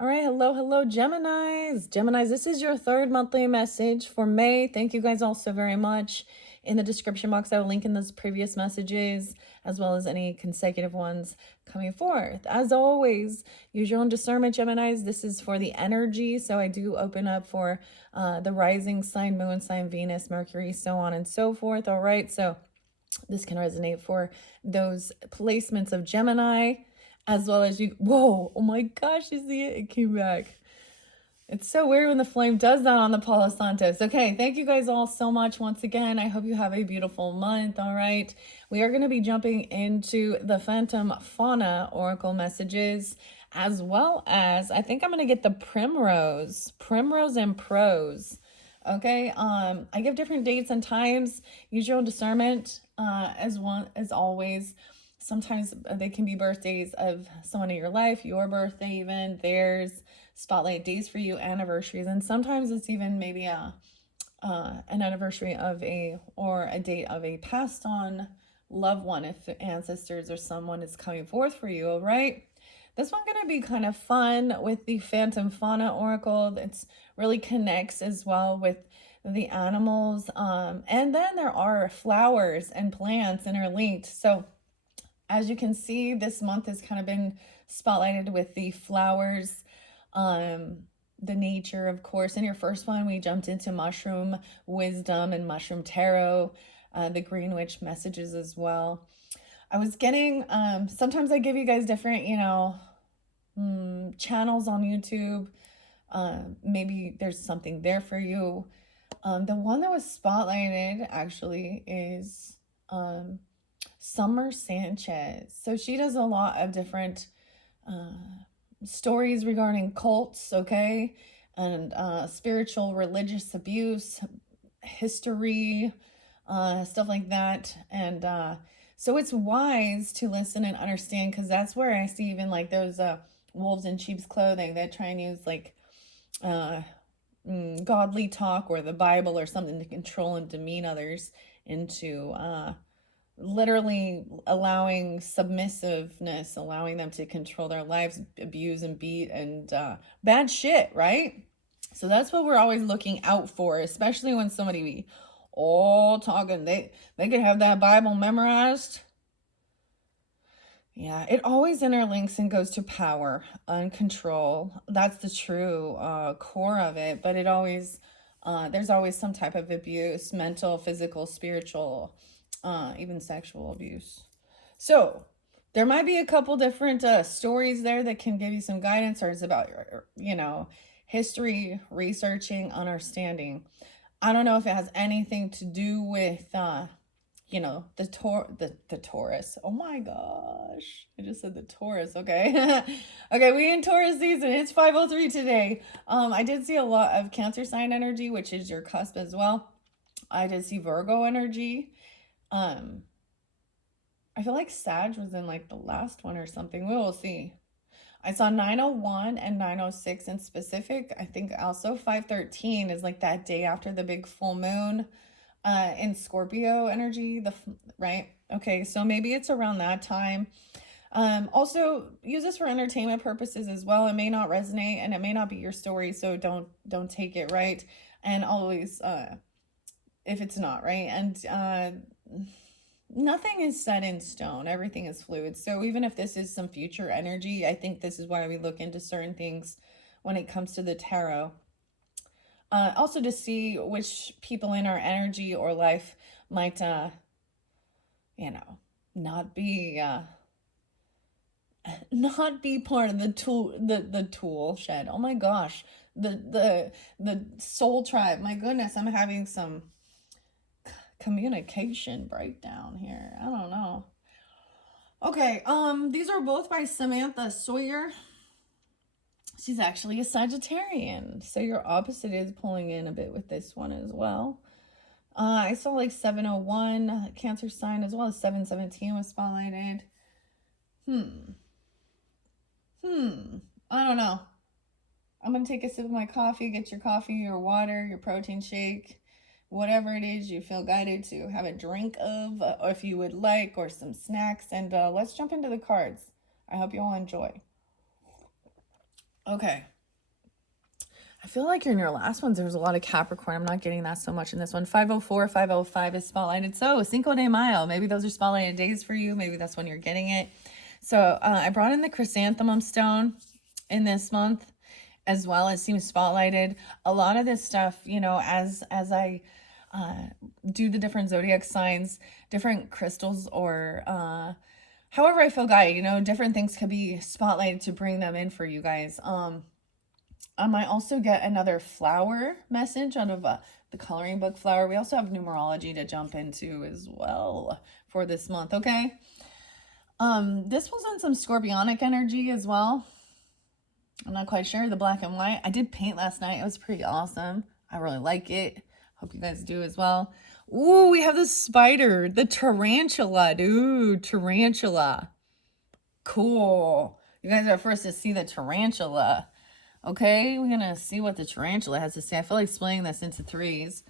All right, hello, Geminis. Geminis, this is your third monthly message for May. Thank you guys all so very much. In the description box, I will link in those previous messages, as well as any consecutive ones coming forth. As always, use your own discernment, Geminis. This is for the energy, so I do open up for the rising sign, moon sign, Venus, Mercury, so on and so forth. All right, so this can resonate for those placements of Gemini, as well as you. Whoa, oh my gosh, you see it? It came back. It's so weird when the flame does that on the Palo Santos. Okay, thank you guys all so much once again. I hope you have a beautiful month. All right, we are going to be jumping into the Phantom Fauna Oracle messages, as well as I think I'm going to get the Primrose and Prose. Okay, I give different dates and times. Use your own discernment, as always. Sometimes they can be birthdays of someone in your life, your birthday, even theirs, spotlight days for you, anniversaries, and sometimes it's even maybe an anniversary of a date of a passed on loved one, if ancestors or someone is coming forth for you. All right, this one's going to be kind of fun with the Phantom Fauna Oracle. It's really connects as well with the animals, and then there are flowers and plants interlinked. So as you can see, this month has kind of been spotlighted with the flowers, the nature, of course. In your first one, we jumped into mushroom wisdom and mushroom tarot, the green witch messages as well. I was getting, sometimes I give you guys different, channels on YouTube. Maybe there's something there for you. The one that was spotlighted actually is Summer Sanchez. So she does a lot of different stories regarding cults, okay, and spiritual, religious abuse, history, stuff like that. And so it's wise to listen and understand, because that's where I see even like those wolves in sheep's clothing that try and use like godly talk or the Bible or something to control and demean others into literally allowing submissiveness, allowing them to control their lives, abuse and beat and bad shit, right? So that's what we're always looking out for, especially when somebody be all talking. They could have that Bible memorized. Yeah, it always interlinks and goes to power and control. That's the true core of it. But it always, there's always some type of abuse, mental, physical, spiritual, even sexual abuse. So there might be a couple different stories there that can give you some guidance, or it's about, history, researching, understanding. I don't know if it has anything to do with the Taurus. Oh my gosh, I just said the Taurus. Okay. Okay, we in Taurus season. It's 5:03 today. I did see a lot of Cancer sign energy, which is your cusp as well. I did see Virgo energy. I feel like Sag was in like the last one or something. We will see. I saw 901 and 906 in specific. I think also 513 is like that day after the big full moon in Scorpio energy, right? Okay, so maybe it's around that time. Also use this for entertainment purposes as well. It may not resonate and it may not be your story, so don't take it, right? And always if it's not, right? And nothing is set in stone. Everything is fluid. So even if this is some future energy, I think this is why we look into certain things when it comes to the tarot. Also to see which people in our energy or life might, not be part of the tool shed. Oh my gosh, the soul tribe. My goodness, I'm having some communication breakdown here. I don't know. Okay, these are both by Samantha Sawyer. She's actually a Sagittarian, so your opposite is pulling in a bit with this one as well. I saw like 701 Cancer sign, as well as 717 was spotlighted. I don't know. I'm gonna take a sip of my coffee. Get your coffee, your water, your protein shake, whatever it is you feel guided to have a drink of, or if you would like, or some snacks. And let's jump into the cards. I hope you all enjoy. Okay. I feel like in your last ones, there's a lot of Capricorn. I'm not getting that so much in this one. 504, 505 is spotlighted. So Cinco de Mayo, maybe those are spotlighted days for you. Maybe that's when you're getting it. So I brought in the chrysanthemum stone in this month as well. It seems spotlighted. A lot of this stuff, you know, as I do the different zodiac signs, different crystals, or however I feel guided, you know, different things can be spotlighted to bring them in for you guys. I might also get another flower message out of the coloring book flower. We also have numerology to jump into as well for this month, okay? This was on some scorpionic energy as well. I'm not quite sure, the black and white. I did paint last night. It was pretty awesome. I really like it. Hope you guys do as well. Ooh, we have the spider, the tarantula, dude, tarantula. Cool. You guys are first to see the tarantula. Okay, we're gonna see what the tarantula has to say. I feel like splitting this into threes.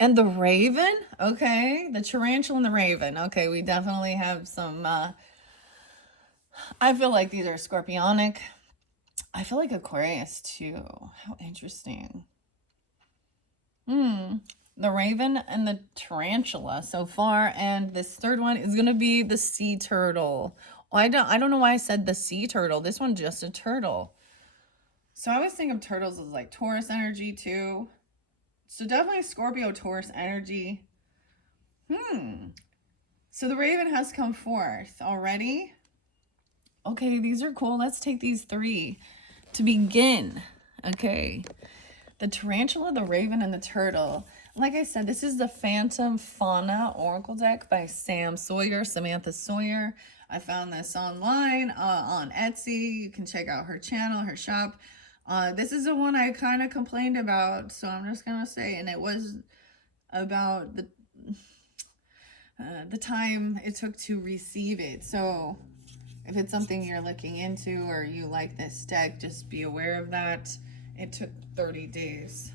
And the raven, okay, the tarantula and the raven. Okay, we definitely have some, I feel like these are scorpionic. I feel like Aquarius too. How interesting. The raven and the tarantula so far, and this third one is gonna be the sea turtle. Oh, I don't know why I said the sea turtle. This one's just a turtle. So I always think of turtles as like Taurus energy too. So definitely Scorpio Taurus energy. So the raven has come forth already. Okay, these are cool. Let's take these three to begin. Okay. The tarantula, the raven, and the turtle. Like I said, this is the Phantom Fauna Oracle deck by Samantha Sawyer. I found this online on Etsy. You can check out her channel, her shop. This is the one I kind of complained about, so I'm just going to say, and it was about the time it took to receive it. So if it's something you're looking into or you like this deck, just be aware of that. It took 30 days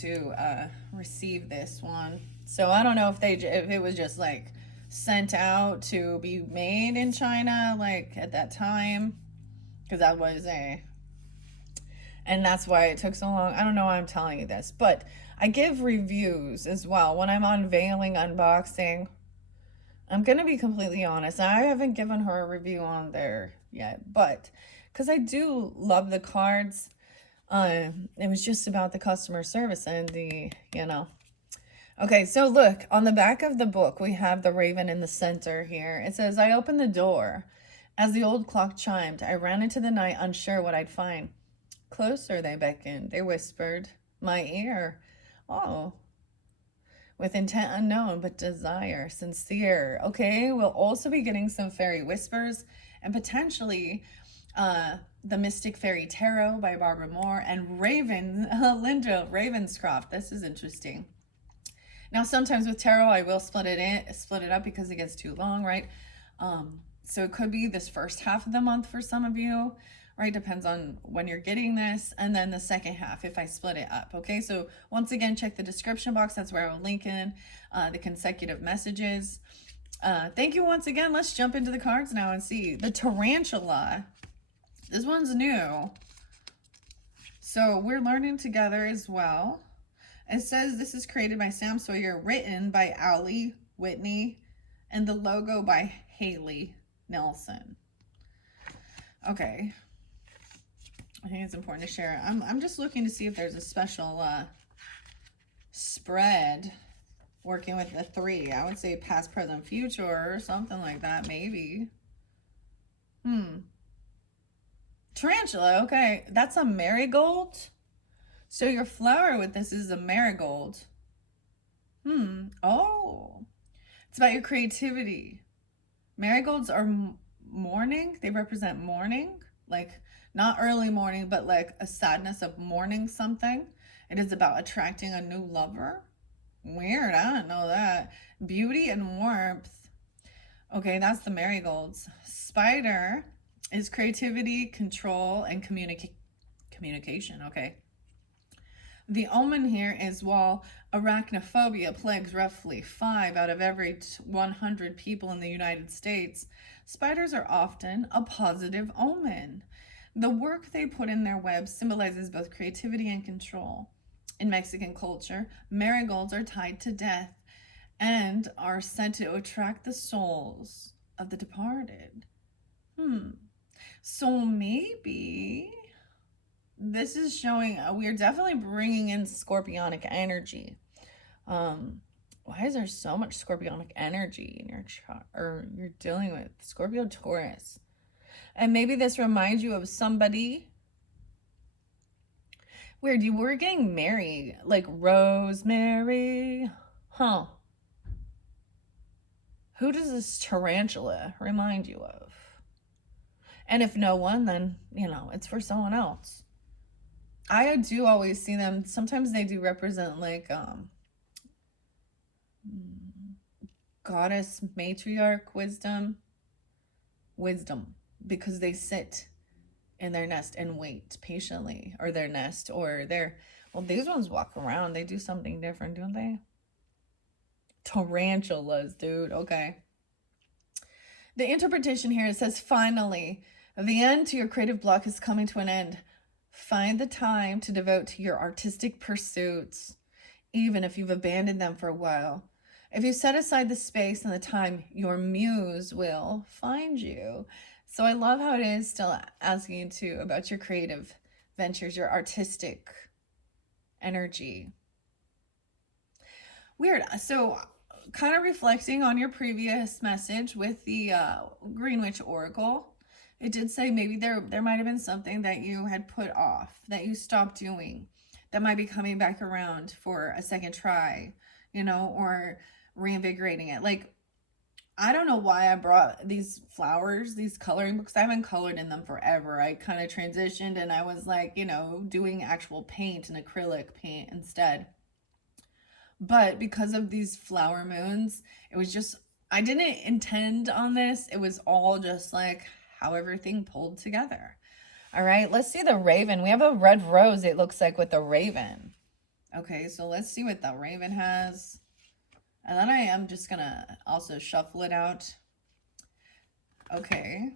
to receive this one. So I don't know if it was just like sent out to be made in China, like at that time, because that was and that's why it took so long. I don't know why I'm telling you this, but I give reviews as well when I'm unveiling, unboxing. I'm going to be completely honest. I haven't given her a review on there yet, but because I do love the cards, it was just about the customer service and the, you know. Okay, so look, on the back of the book, we have the raven in the center here. It says, I opened the door. As the old clock chimed, I ran into the night, unsure what I'd find. Closer they beckoned. They whispered, my ear. Oh, with intent unknown, but desire sincere. Okay, we'll also be getting some fairy whispers and potentially the Mystic Fairy Tarot by Barbara Moore and Linda Ravenscroft. This is interesting. Now, sometimes with tarot, I will split it up because it gets too long, right? So it could be this first half of the month for some of you, right? Depends on when you're getting this. And then the second half if I split it up, okay? So once again, check the description box. That's where I'll link in the consecutive messages. Thank you once again. Let's jump into the cards now and see. The tarantula. This one's new. So we're learning together as well. It says this is created by Sam Sawyer, written by Allie Whitney, and the logo by Haley Nelson. Okay. I think it's important to share. I'm just looking to see if there's a special spread working with the three. I would say past, present, future or something like that, maybe. Tarantula, okay. That's a marigold. So your flower with this is a marigold. Oh. It's about your creativity. Marigolds are mourning. They represent mourning. Like, not early morning, but like a sadness of mourning something. It is about attracting a new lover. Weird, I didn't know that. Beauty and warmth. Okay, that's the marigolds. Spider is creativity, control, and communication. Okay. The omen here is while arachnophobia plagues roughly 5 out of every 100 people in the United States, spiders are often a positive omen. The work they put in their web symbolizes both creativity and control. In Mexican culture, marigolds are tied to death and are said to attract the souls of the departed. So maybe this is showing we're definitely bringing in scorpionic energy. Why is there so much scorpionic energy in your chart, or you're dealing with Scorpio, Taurus? And maybe this reminds you of somebody. Weird, you were getting married, like Rosemary. Huh. Who does this tarantula remind you of? And if no one, then, it's for someone else. I do always see them. Sometimes they do represent like goddess, matriarch, wisdom, because they sit in their nest and wait patiently, or their nest, or well, these ones walk around. They do something different, don't they? Tarantulas, dude. Okay. The interpretation here, it says, finally, the end to your creative block is coming to an end. Find the time to devote to your artistic pursuits, even if you've abandoned them for a while. If you set aside the space and the time, your muse will find you. So I love how it is still asking you too about your creative ventures, your artistic energy. Weird. So kind of reflecting on your previous message with the Green Witch Oracle, it did say maybe there might have been something that you had put off, that you stopped doing, that might be coming back around for a second try, or reinvigorating it. Like, I don't know why I brought these flowers, these coloring books. I haven't colored in them forever. I kind of transitioned and I was like, doing actual paint and acrylic paint instead. But because of these flower moons, it was just, I didn't intend on this. It was all just like how everything pulled together. All right, let's see the raven. We have a red rose, it looks like, with the raven. Okay, so let's see what the raven has. And then I am just going to also shuffle it out. Okay.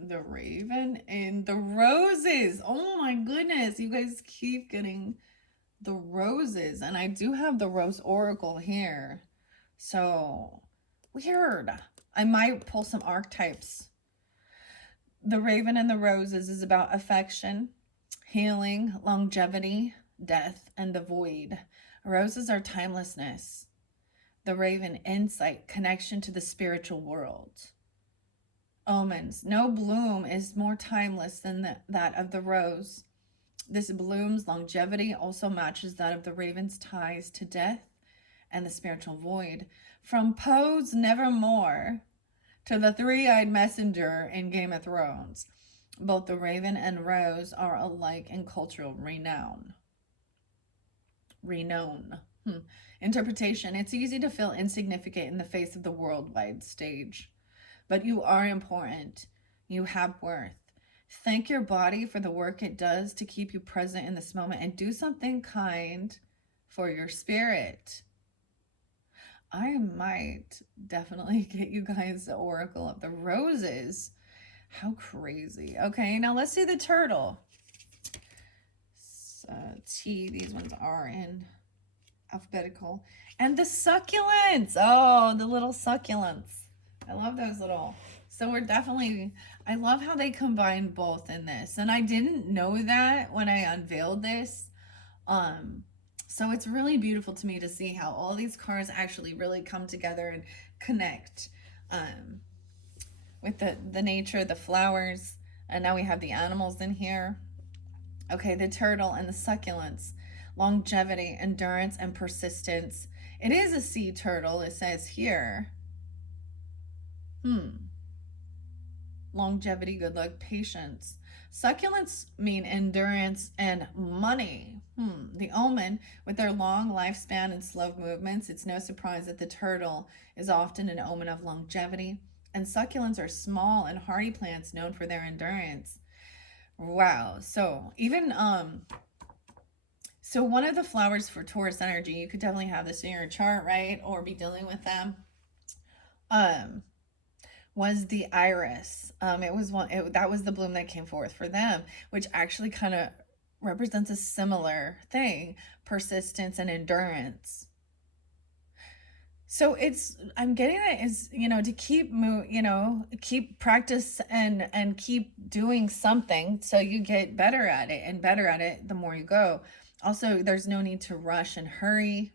The raven and the roses. Oh my goodness. You guys keep getting the roses. And I do have the rose oracle here. So weird. I might pull some archetypes. The raven and the roses is about affection, healing, longevity, death, and the void. Roses are timelessness. The raven, insight, connection to the spiritual world. Omens. No bloom is more timeless than that of the rose. This bloom's longevity also matches that of the raven's ties to death and the spiritual void. From Poe's Nevermore to the three-eyed messenger in Game of Thrones, both the raven and rose are alike in cultural renown. Interpretation. It's easy to feel insignificant in the face of the worldwide stage, but you are important. You have worth. Thank your body for the work it does to keep you present in this moment, and do something kind for your spirit. I might definitely get you guys the Oracle of the Roses. How crazy. Okay, now let's see the turtle. T, these ones are in alphabetical. And the succulents. Oh, the little succulents. I love those little. So we're definitely, I love how they combine both in this. And I didn't know that when I unveiled this. So it's really beautiful to me to see how all these cards actually really come together and connect with the nature, the flowers. And now we have the animals in here. Okay, the turtle and the succulents. Longevity, endurance, and persistence. It is a sea turtle, it says here. Longevity, good luck, patience. Succulents mean endurance and money. The omen, with their long lifespan and slow movements, it's no surprise that the turtle is often an omen of longevity. And succulents are small and hardy plants known for their endurance. Wow. So even so one of the flowers for Taurus energy, you could definitely have this in your chart, right? Or be dealing with them. was the iris. It was that was the bloom that came forth for them, which actually kind of represents a similar thing, persistence and endurance. So I'm getting it is, to keep keep practice and keep doing something so you get better at it and better at it the more you go. Also, there's no need to rush and hurry.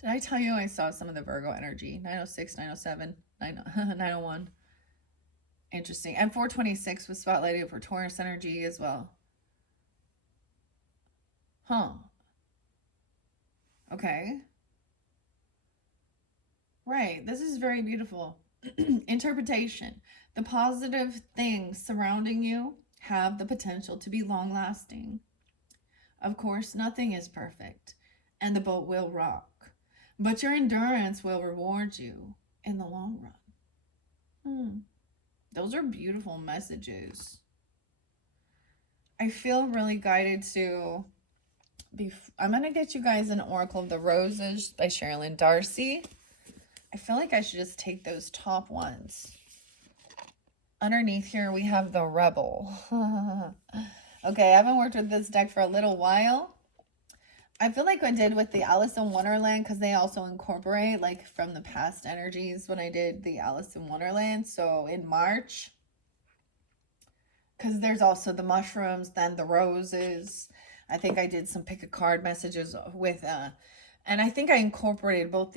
Did I tell you I saw some of the Virgo energy? 906, 907, 901. Interesting. And 426 was spotlighted for Taurus energy as well. Huh. Okay. Right. This is very beautiful. Interpretation. The positive things surrounding you have the potential to be long lasting. Of course, nothing is perfect, and the boat will rock, but your endurance will reward you in the long run. Those are beautiful messages. I feel really guided to I'm going to get you guys an Oracle of the Roses by Sherilyn Darcy. I feel like I should just take those top ones. Underneath here, we have the Rebel. Okay, I haven't worked with this deck for a little while. I feel like I did with the Alice in Wonderland because they also incorporate like from the past energies when I did the Alice in Wonderland. So in March, because there's also the mushrooms, then the roses. I think I did some pick a card messages with and I think I incorporated both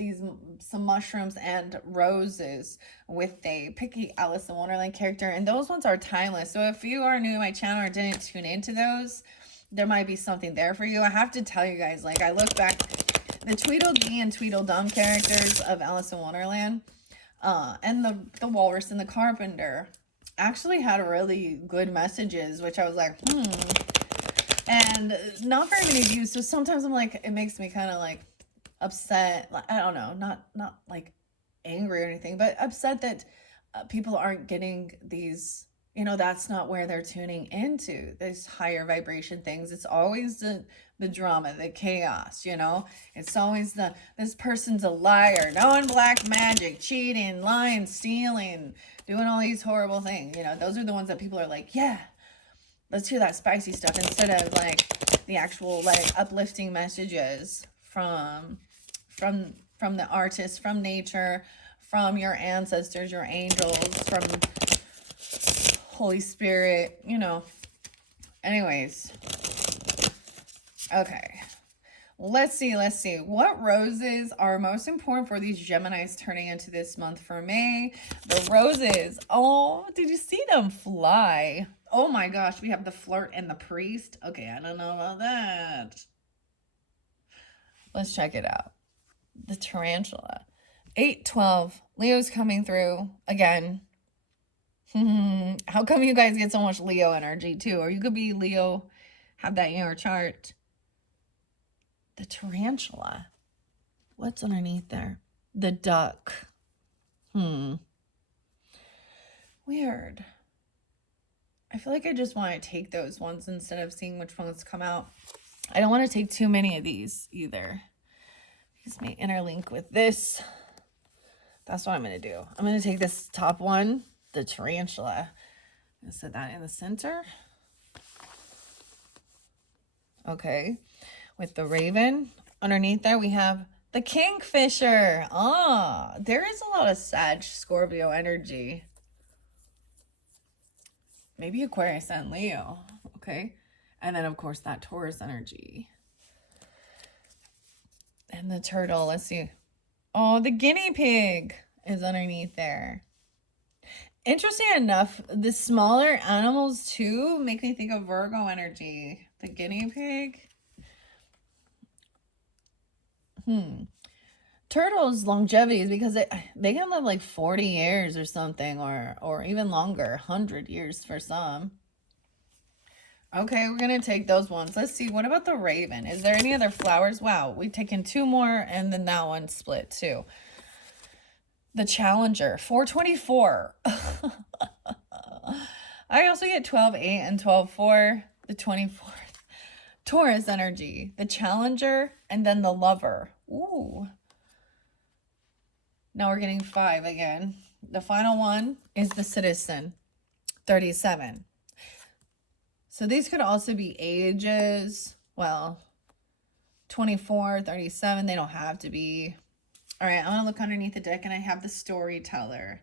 some mushrooms and roses with a picky Alice in Wonderland character. And those ones are timeless. So if you are new to my channel or didn't tune into those, there might be something there for you. I have to tell you guys, like I look back, the Tweedledee and Tweedledum characters of Alice in Wonderland and the Walrus and the Carpenter actually had really good messages, which I was like, and not very many views. So sometimes I'm like, it makes me kind of like upset. I don't know, not like angry or anything, but upset that people aren't getting these, that's not where they're tuning into these higher vibration things. It's always the drama, the chaos, it's always this person's a liar, knowing black magic, cheating, lying, stealing, doing all these horrible things. Those are the ones that people are like, yeah, let's hear that spicy stuff, instead of like the actual like uplifting messages from the artist, from nature, from your ancestors, your angels, from Holy Spirit, Anyways. Okay. Let's see. What roses are most important for these Geminis turning into this month for May? The roses. Oh, did you see them fly? Oh my gosh, we have the Flirt and the Priest. Okay, I don't know about that. Let's check it out. The Tarantula. 8/12. Leo's coming through again. How come you guys get so much Leo energy too? Or you could be Leo, have that in your chart. The Tarantula. What's underneath there? The Duck. Weird. I feel like I just want to take those ones instead of seeing which ones come out. I don't want to take too many of these either. These may interlink with this. That's what I'm going to do. I'm going to take this top one, the Tarantula, and set that in the center. Okay. With the Raven. Underneath there, we have the Kingfisher. There is a lot of Sag, Scorpio energy. Maybe Aquarius and Leo. Okay. And then, of course, that Taurus energy. And the turtle. Let's see. Oh, the guinea pig is underneath there. Interesting enough, the smaller animals, too, make me think of Virgo energy. The guinea pig. Turtles' longevity is because they can live like 40 years or something, or even longer, 100 years for some. Okay, we're going to take those ones. Let's see. What about the Raven? Is there any other flowers? Wow, we've taken 2 more, and then that one split too. The Challenger, 424. I also get 12-8 and 12-4, the 24th. Taurus energy, the Challenger, and then the Lover. Ooh. Now we're getting 5 again. The final one is the Citizen, 37. So these could also be ages. Well, 24, 37. They don't have to be. All right, I'm going to look underneath the deck, and I have the Storyteller.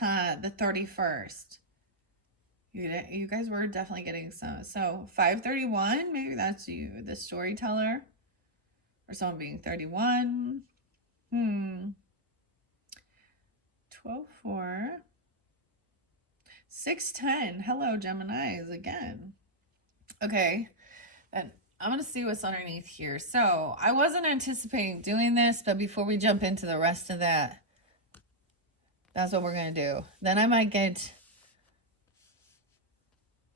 The 31st. You guys were definitely getting some. So 531, maybe that's you, the Storyteller. Or someone being 31. 12-4. 610. Hello, Geminis again. Okay. And I'm going to see what's underneath here. So I wasn't anticipating doing this, but before we jump into the rest of that, that's what we're going to do. Then I might get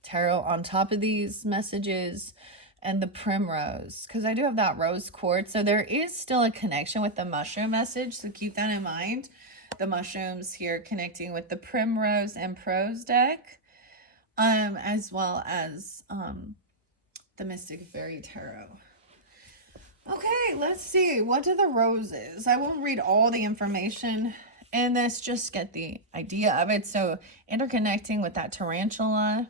tarot on top of these messages and the Primrose, because I do have that rose quartz. So there is still a connection with the mushroom message. So keep that in mind. The mushrooms here connecting with the Primrose and Prose deck, as well as the Mystic Fairy Tarot. Okay, let's see. What do the roses? I won't read all the information in this, just get the idea of it. So interconnecting with that tarantula.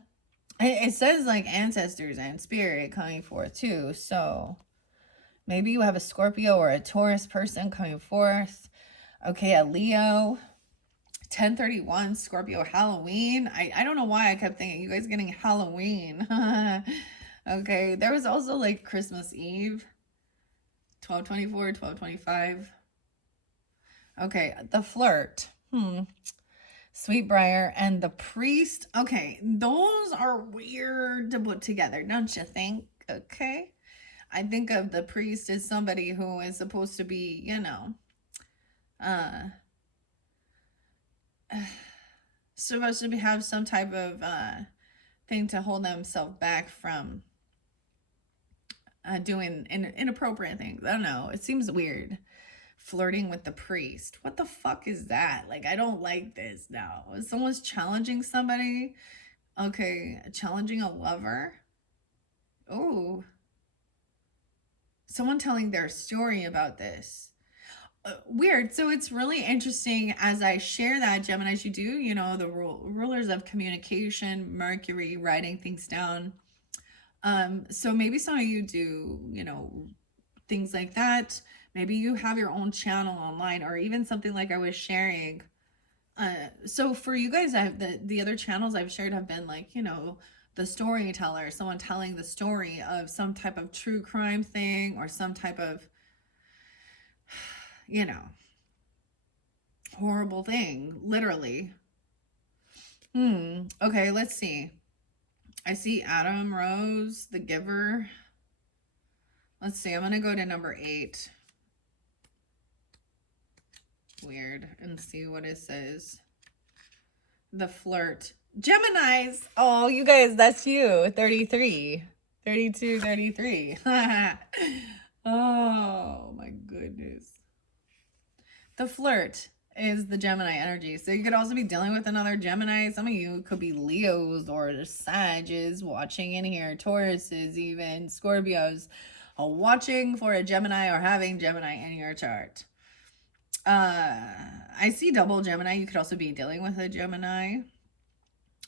It says like ancestors and spirit coming forth too. So maybe you have a Scorpio or a Taurus person coming forth. Okay, a Leo. 1031, Scorpio, Halloween. I don't know why I kept thinking you guys getting Halloween. Okay, there was also like Christmas Eve. 1224, 1225. Okay, the Flirt. Sweetbriar and the Priest. Okay, those are weird to put together, don't you think? Okay. I think of the Priest as somebody who is supposed to be, you know, supposed to have some type of thing to hold themselves back from doing inappropriate things. I don't know. It seems weird. Flirting with the Priest. What the fuck is that? Like, I don't like this now. Someone's challenging somebody. Okay, challenging a lover. Oh. Someone telling their story about this. Weird. So it's really interesting as I share that, Geminis, you do, you know, the rulers of communication, Mercury, writing things down. So maybe some of you do, you know, things like that. Maybe you have your own channel online, or even something like I was sharing. So for you guys, I have the other channels I've shared have been like, you know, the storyteller, someone telling the story of some type of true crime thing or some type of, you know, horrible thing, literally. Okay, let's see. I see Adam Rose, the Giver. Let's see, I'm going to go to number 8. Weird. And see what it says. The Flirt. Geminis. Oh, you guys, that's you. 33. 32, 33. Oh, my goodness. The Flirt is the Gemini energy. So you could also be dealing with another Gemini. Some of you could be Leos or Sages watching in here. Tauruses, even Scorpios, watching for a Gemini or having Gemini in your chart. I see double Gemini. You could also be dealing with a Gemini.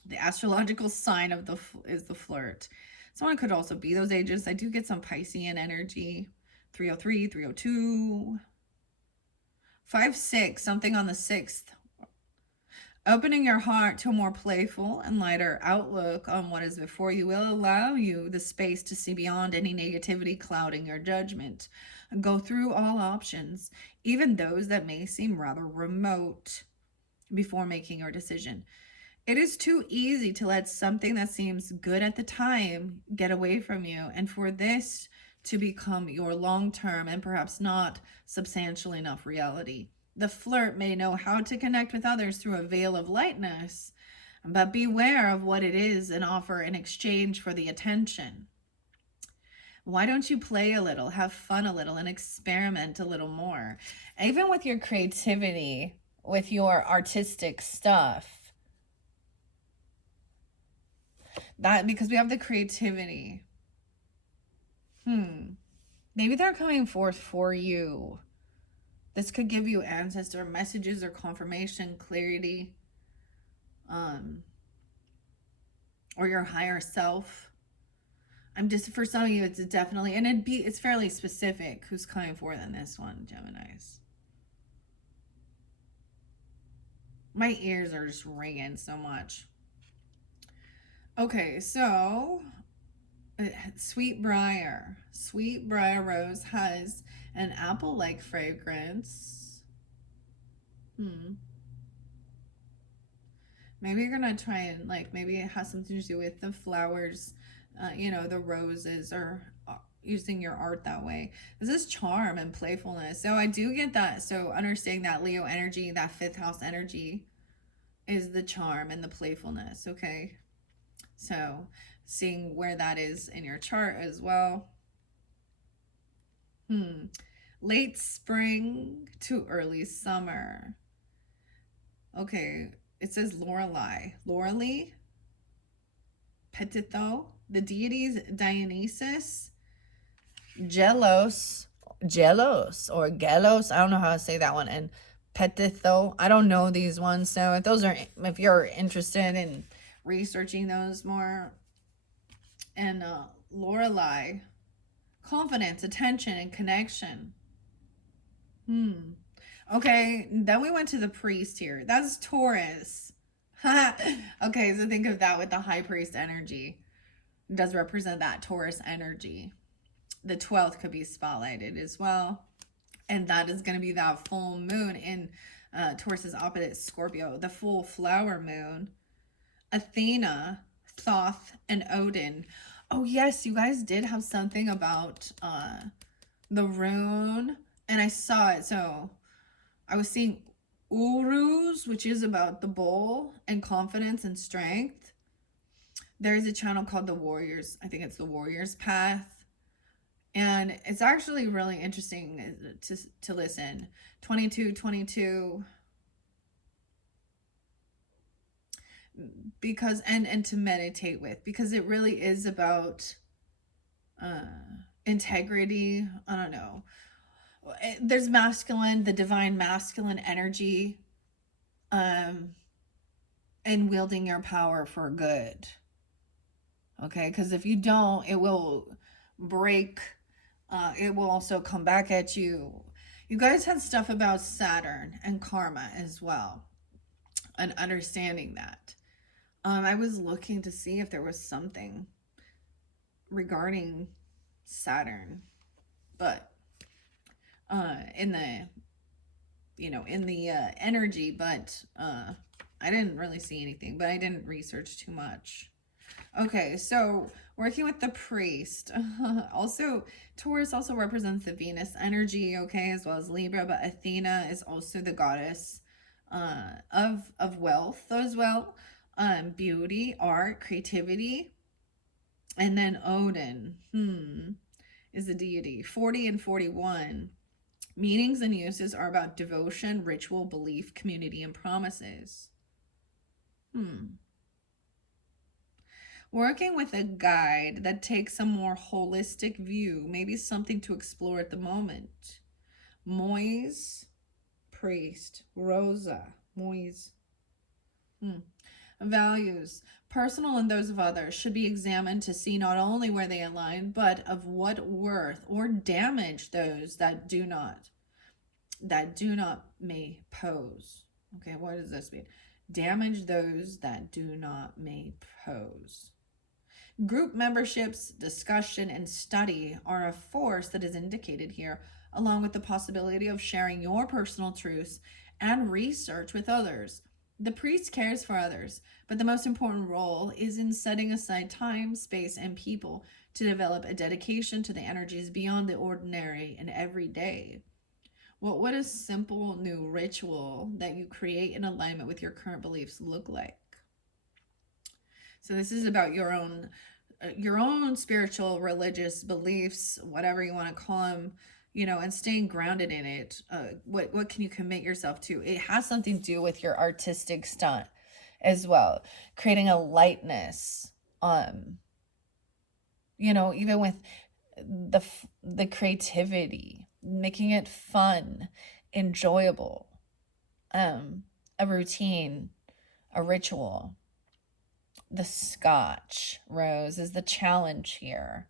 The astrological sign of is the Flirt. Someone could also be those ages. I do get some Piscean energy. 303, 302. 5-6, something on the 6th. Opening your heart to a more playful and lighter outlook on what is before you will allow you the space to see beyond any negativity clouding your judgment. Go through all options, even those that may seem rather remote, before making your decision. It is too easy to let something that seems good at the time get away from you, and for this to become your long-term and perhaps not substantial enough reality. The Flirt may know how to connect with others through a veil of lightness, but beware of what it is and offer in exchange for the attention. Why don't you play a little, have fun a little, and experiment a little more? Even with your creativity, with your artistic stuff. That, because we have the creativity. Maybe they're coming forth for you. This could give you ancestor messages or confirmation, clarity, or your higher self. I'm just, for some of you, it's definitely, and it's fairly specific who's coming forth in this one, Geminis. My ears are just ringing so much. Okay, so Sweet Briar Rose has an apple-like fragrance. Maybe you're gonna try and, like, maybe it has something to do with the flowers, the roses, or using your art that way. This is charm and playfulness. So I do get that. So understanding that Leo energy, that fifth house energy, is the charm and the playfulness. Okay, so seeing where that is in your chart as well. Late spring to early summer. Okay, it says Lorelei, Petitho, the deities Dionysus, Gelos, or Gelos, I don't know how to say that one, and Petitho. I don't know these ones, so if you're interested in researching those more. And Lorelei, confidence, attention, and connection. Okay, then we went to the priest here. That's Taurus. Okay, so think of that with the high priest energy. It does represent that Taurus energy. The 12th could be spotlighted as well. And that is going to be that full moon in Taurus's opposite Scorpio, the full flower moon. Athena, Thoth, and Odin. Oh yes, you guys did have something about the rune, and I saw it. So I was seeing Uruz, which is about the bull and confidence and strength. There's a channel called The Warriors. I think it's The Warriors Path. And it's actually really interesting to listen. 2222. Because, and to meditate with, because it really is about integrity. I don't know. There's masculine, the divine masculine energy, and wielding your power for good. Okay, because if you don't, it will break. It will also come back at you. You guys had stuff about Saturn and karma as well, and understanding that. I was looking to see if there was something regarding Saturn, but in the energy, but I didn't really see anything, but I didn't research too much. Okay, so working with the priest. Also, Taurus also represents the Venus energy, okay, as well as Libra, but Athena is also the goddess of wealth as well. Beauty, art, creativity. And then Odin is the deity. 40 and 41. Meanings and uses are about devotion, ritual, belief, community, and promises. Working with a guide that takes a more holistic view, maybe something to explore at the moment. Moise, priest. Rosa, Moise. Values, personal and those of others, should be examined to see not only where they align, but of what worth or damage those that do not may pose. Okay, what does this mean? Damage those that do not may pose. Group memberships, discussion, and study are a force that is indicated here, along with the possibility of sharing your personal truths and research with others. The priest cares for others, but the most important role is in setting aside time, space, and people to develop a dedication to the energies beyond the ordinary and everyday. What would a simple new ritual that you create in alignment with your current beliefs look like? So this is about your own spiritual, religious beliefs, whatever you want to call them, and staying grounded in it. What can you commit yourself to? It has something to do with your artistic stunt as well. Creating a lightness, even with the creativity, making it fun. enjoyable, a routine, a ritual. The Scotch rose is the challenge here.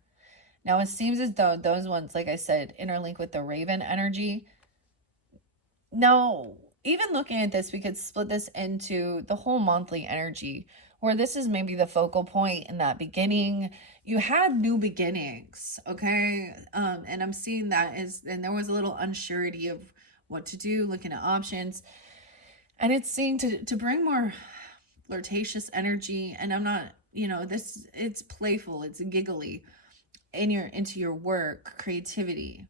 Now, it seems as though those ones, like I said, interlink with the Raven energy. Now, even looking at this, we could split this into the whole monthly energy, where this is maybe the focal point in that beginning. You had new beginnings, okay? And I'm seeing that and there was a little unsurety of what to do, looking at options. And it's seeing to bring more flirtatious energy. And I'm not, it's playful, it's giggly into your work, creativity.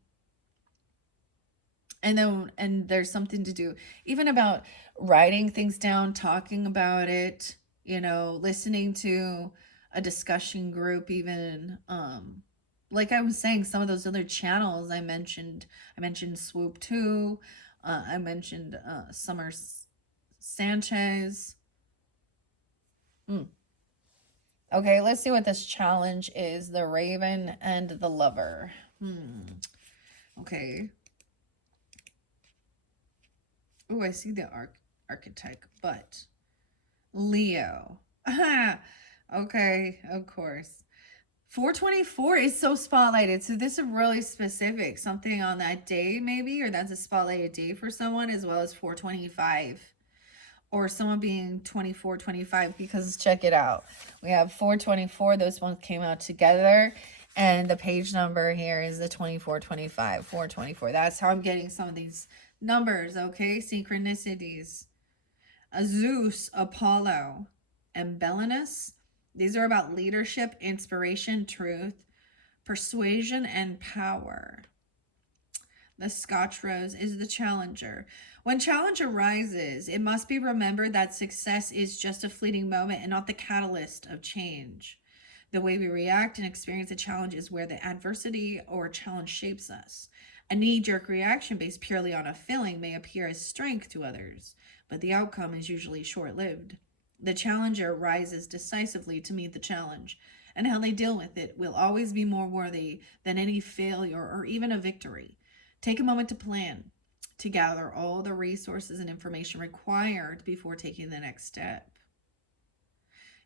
And there's something to do even about writing things down, talking about it, listening to a discussion group, even like I was saying, some of those other channels I mentioned Swoop 2, I mentioned Summer Sanchez. Okay, let's see what this challenge is. The Raven and the Lover. Okay. Oh, I see the archetype, but Leo. Okay, of course. 424 is so spotlighted. So this is really specific. Something on that day, maybe, or that's a spotlighted day for someone, as well as 425. Or someone being 2425, because check it out. We have 424. Those ones came out together. And the page number here is the 2425, 424. That's how I'm getting some of these numbers, okay? Synchronicities. Zeus, Apollo, and Belenus. These are about leadership, inspiration, truth, persuasion, and power. The Scotch Rose is the challenger. When challenge arises, it must be remembered that success is just a fleeting moment and not the catalyst of change. The way we react and experience a challenge is where the adversity or challenge shapes us. A knee-jerk reaction based purely on a feeling may appear as strength to others, but the outcome is usually short-lived. The challenger rises decisively to meet the challenge, and how they deal with it will always be more worthy than any failure or even a victory. Take a moment to plan, to gather all the resources and information required before taking the next step.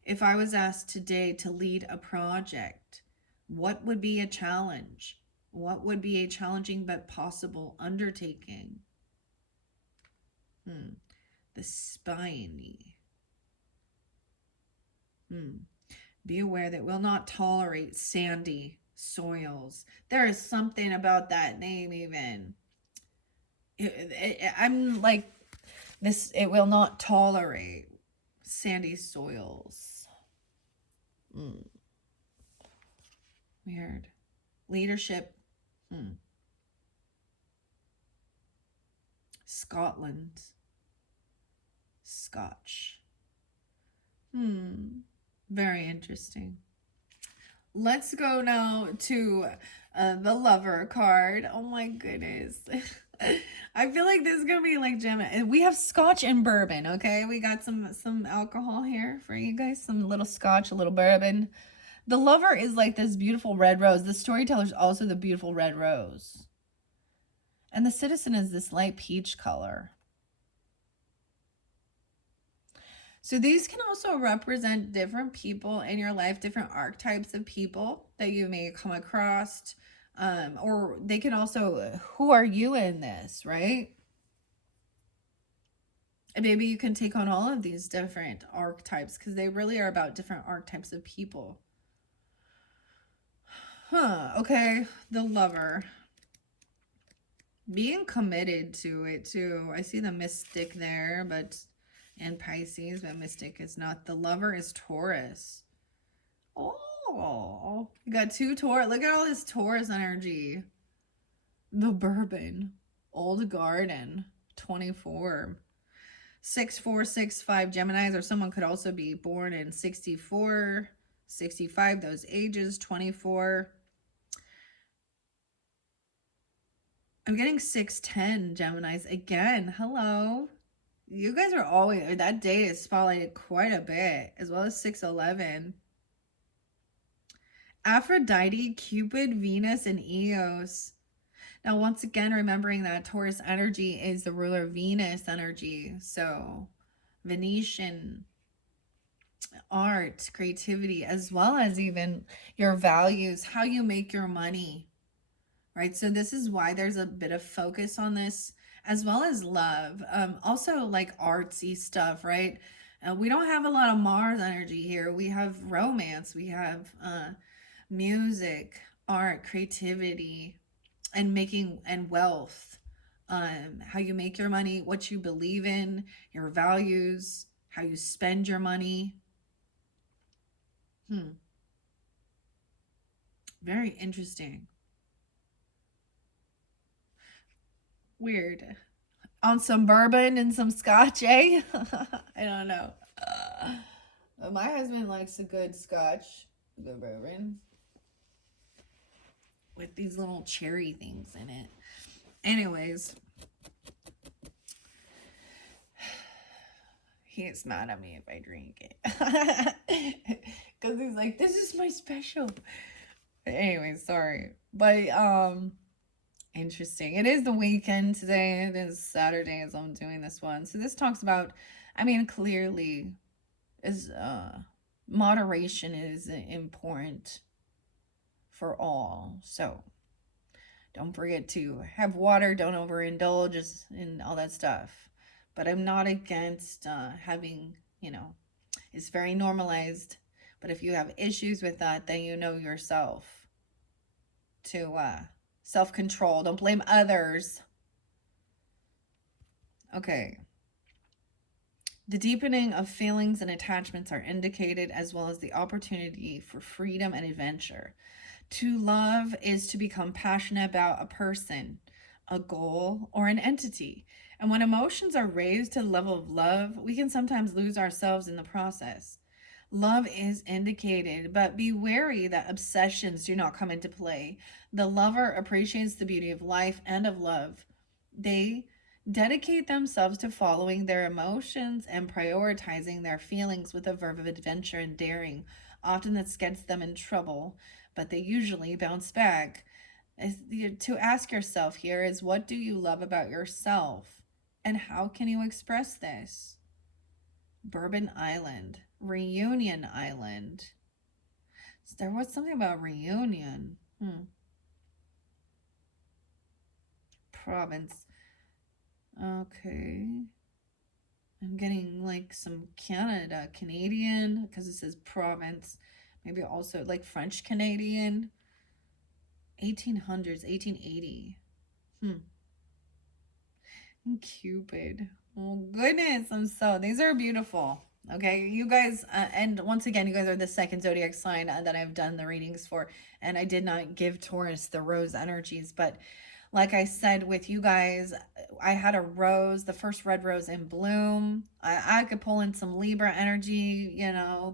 If I was asked today to lead a project, what would be a challenge? What would be a challenging but possible undertaking? The spiny. Be aware that we'll not tolerate sandy soils. There is something about that name even. I'm like this, it will not tolerate sandy soils. Weird. Leadership. Scotland. Scotch. Very interesting. Let's go now to the Lover card. Oh my goodness. I feel like this is gonna be like Gemini. We have Scotch and bourbon, okay? We got some alcohol here for you guys. Some little Scotch, a little bourbon. The Lover is like this beautiful red rose. The storyteller is also the beautiful red rose. And the Citizen is this light peach color. So these can also represent different people in your life, different archetypes of people that you may come across. Or they can also, who are you in this, right? And maybe you can take on all of these different archetypes, because they really are about different archetypes of people. Okay, the Lover. Being committed to it too. I see the Mystic there, and Pisces, but Mystic is not. The Lover is Taurus. Oh, you got two Taurus. Look at all this Taurus energy. The Bourbon. Old Garden. 24. 6465 Geminis, or someone could also be born in 64, 65, those ages, 24. I'm getting 610 Geminis again. Hello. You guys are always, that day is spotlighted quite a bit, as well as 611. Aphrodite, Cupid, Venus, and Eos. Now, once again, remembering that Taurus energy is the ruler Venus energy. So, Venetian art, creativity, as well as even your values, how you make your money, right? So, this is why there's a bit of focus on this, as well as love. Also, like artsy stuff, right? We don't have a lot of Mars energy here. We have romance, we have music, art, creativity, and making and wealth, how you make your money, what you believe in, your values, how you spend your money. Very interesting. Weird. On some bourbon and some scotch, eh? I don't know. My husband likes a good scotch, good bourbon, with these little cherry things in it. Anyways, he is mad at me if I drink it. Because he's like, this is my special. Anyway, sorry. But interesting. It is the weekend today. It is Saturday as I'm doing this one. So this talks about, I mean, clearly is moderation is important for all. So don't forget to have water, don't overindulge and all that stuff. But I'm not against having, it's very normalized. But if you have issues with that, then you know yourself to self-control. Don't blame others. Okay. The deepening of feelings and attachments are indicated, as well as the opportunity for freedom and adventure. To love is to become passionate about a person, a goal, or an entity. And when emotions are raised to the level of love, we can sometimes lose ourselves in the process. Love is indicated, but be wary that obsessions do not come into play. The lover appreciates the beauty of life and of love. They dedicate themselves to following their emotions and prioritizing their feelings with a verve of adventure and daring. Often this gets them in trouble, but they usually bounce back. To ask yourself here is, what do you love about yourself? And how can you express this? Bourbon Island, Reunion Island. So there was something about reunion. Province. Okay. I'm getting like some Canadian, because it says province. Maybe also like French Canadian. 1800s, 1880. Cupid. Oh goodness, these are beautiful. Okay, you guys, and once again, you guys are the second zodiac sign that I've done the readings for, and I did not give Taurus the rose energies, but like I said with you guys, I had a rose, the first red rose in bloom. I could pull in some Libra energy,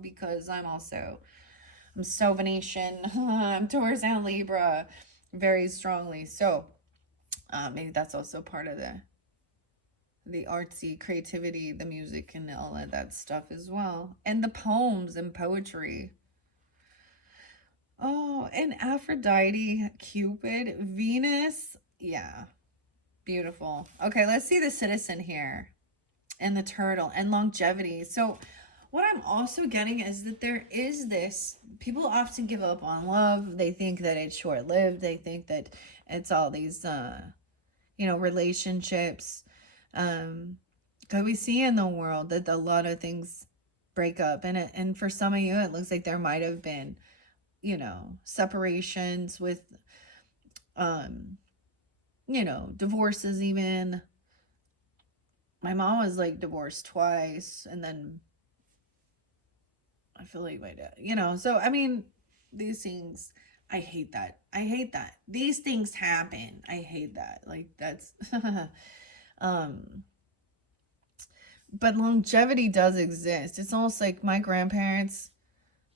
because I'm so Venetian. I'm Taurus and Libra very strongly, so maybe that's also part of the artsy creativity, the music, and all of that stuff as well. And the poems and poetry. Oh, and Aphrodite, Cupid, Venus. Yeah, beautiful. Okay, let's see the citizen here. And the turtle and longevity. So what I'm also getting is that there is this, people often give up on love. They think that it's short-lived. They think that it's all these, relationships. Because we see in the world that a lot of things break up, and for some of you it looks like there might have been separations with divorces. Even my mom was like divorced twice, and then I feel like my dad, so I mean, these things, I hate that. These things happen. I hate that. Like, that's but longevity does exist. It's almost like my grandparents,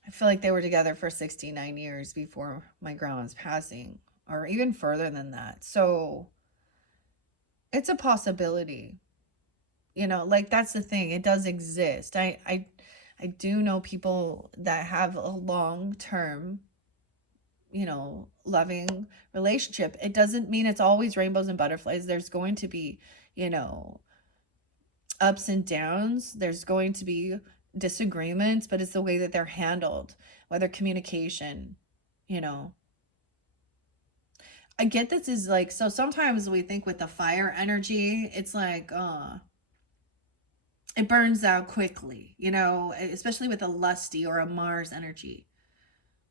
I feel like they were together for 69 years before my grandma's passing, or even further than that. So it's a possibility. Like, that's the thing. It does exist. I do know people that have a long-term loving relationship. It doesn't mean it's always rainbows and butterflies. There's going to be, ups and downs. There's going to be disagreements, but it's the way that they're handled, whether communication, you know. I get this is like, so sometimes we think with the fire energy, it's like, it burns out quickly, especially with a lusty or a Mars energy.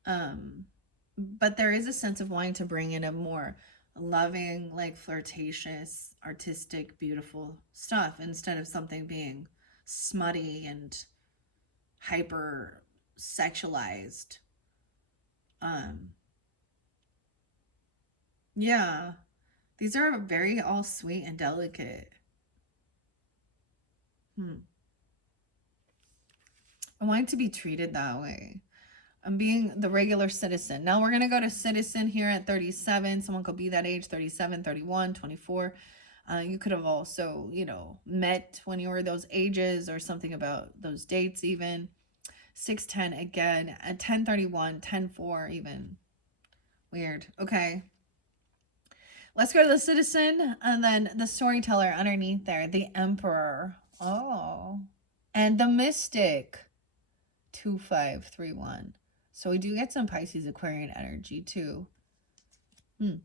But there is a sense of wanting to bring in a more loving, like flirtatious, artistic, beautiful stuff instead of something being smutty and hyper sexualized. Yeah, these are very all sweet and delicate. I want to be treated that way. I'm being the regular citizen. Now we're going to go to citizen here at 37. Someone could be that age, 37, 31, 24. You could have also, met when you were those ages or something about those dates even. 610 again, at 1031, 10-4 even. Weird. Okay. Let's go to the citizen and then the storyteller underneath there, the emperor. Oh. And the mystic. 2531. So we do get some Pisces Aquarian energy too. 1,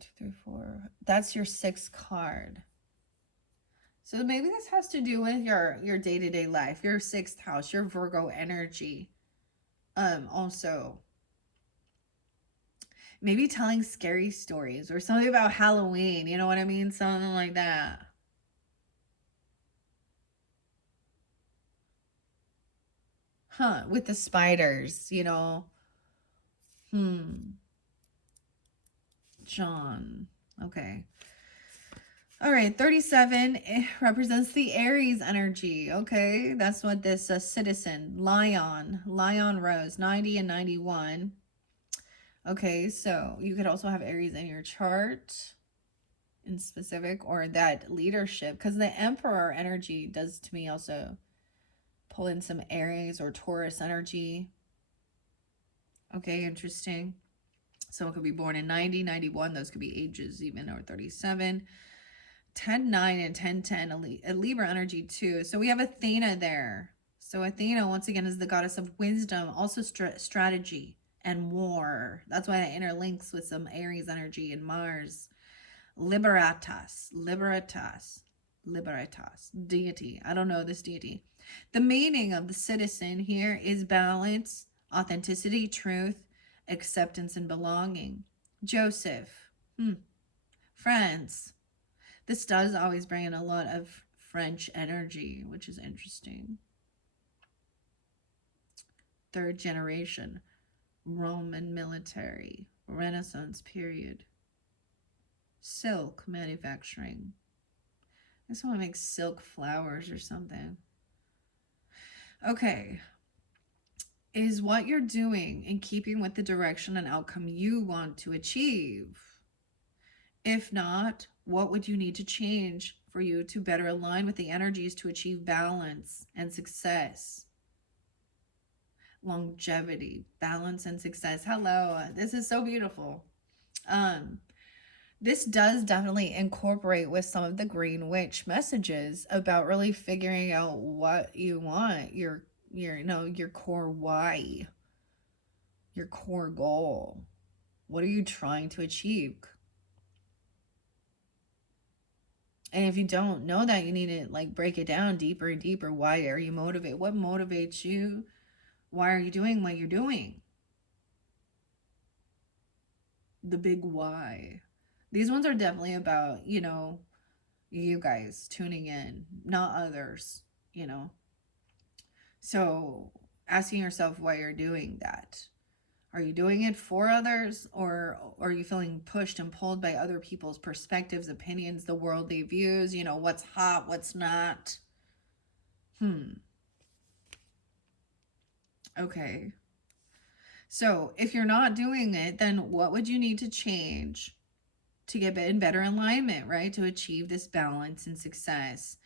2, 3, 4. That's your 6th card. So maybe this has to do with your day-to-day life, your 6th house, your Virgo energy. Also, maybe telling scary stories or something about Halloween. You know what I mean? Something like that. With the spiders, John. Okay. All right, 37 represents the Aries energy. Okay, that's what this citizen, Lion Rose, 90 and 91. Okay, so you could also have Aries in your chart in specific, or that leadership, because the Emperor energy does to me also pull in some Aries or Taurus energy. Okay, interesting. Someone could be born in 90, 91. Those could be ages even, or 37. 10-9 and 10-10, a Libra energy too. So we have Athena there. So Athena, once again, is the goddess of wisdom, also strategy and war. That's why it interlinks with some Aries energy and Mars. Liberatas, deity. I don't know this deity. The meaning of the citizen here is balance, authenticity, truth, acceptance, and belonging. Joseph, France. This does always bring in a lot of French energy, which is interesting. 3rd generation, Roman military, Renaissance period. Silk manufacturing. I just want to make silk flowers or something. Okay. Is what you're doing in keeping with the direction and outcome you want to achieve? If not, what would you need to change for you to better align with the energies to achieve balance and success? Longevity, balance, and success. Hello, this is so beautiful. This does definitely incorporate with some of the Green Witch messages about really figuring out what you want, your core why, your core goal. What are you trying to achieve? And if you don't know that, you need to break it down deeper and deeper. Why are you motivated? What motivates you? Why are you doing what you're doing? The big why. These ones are definitely about, you guys tuning in, not others, So asking yourself why you're doing that. Are you doing it for others, or are you feeling pushed and pulled by other people's perspectives, opinions, the worldly views, what's hot, what's not? Okay. So if you're not doing it, then what would you need to change to get in better alignment, right? To achieve this balance and success.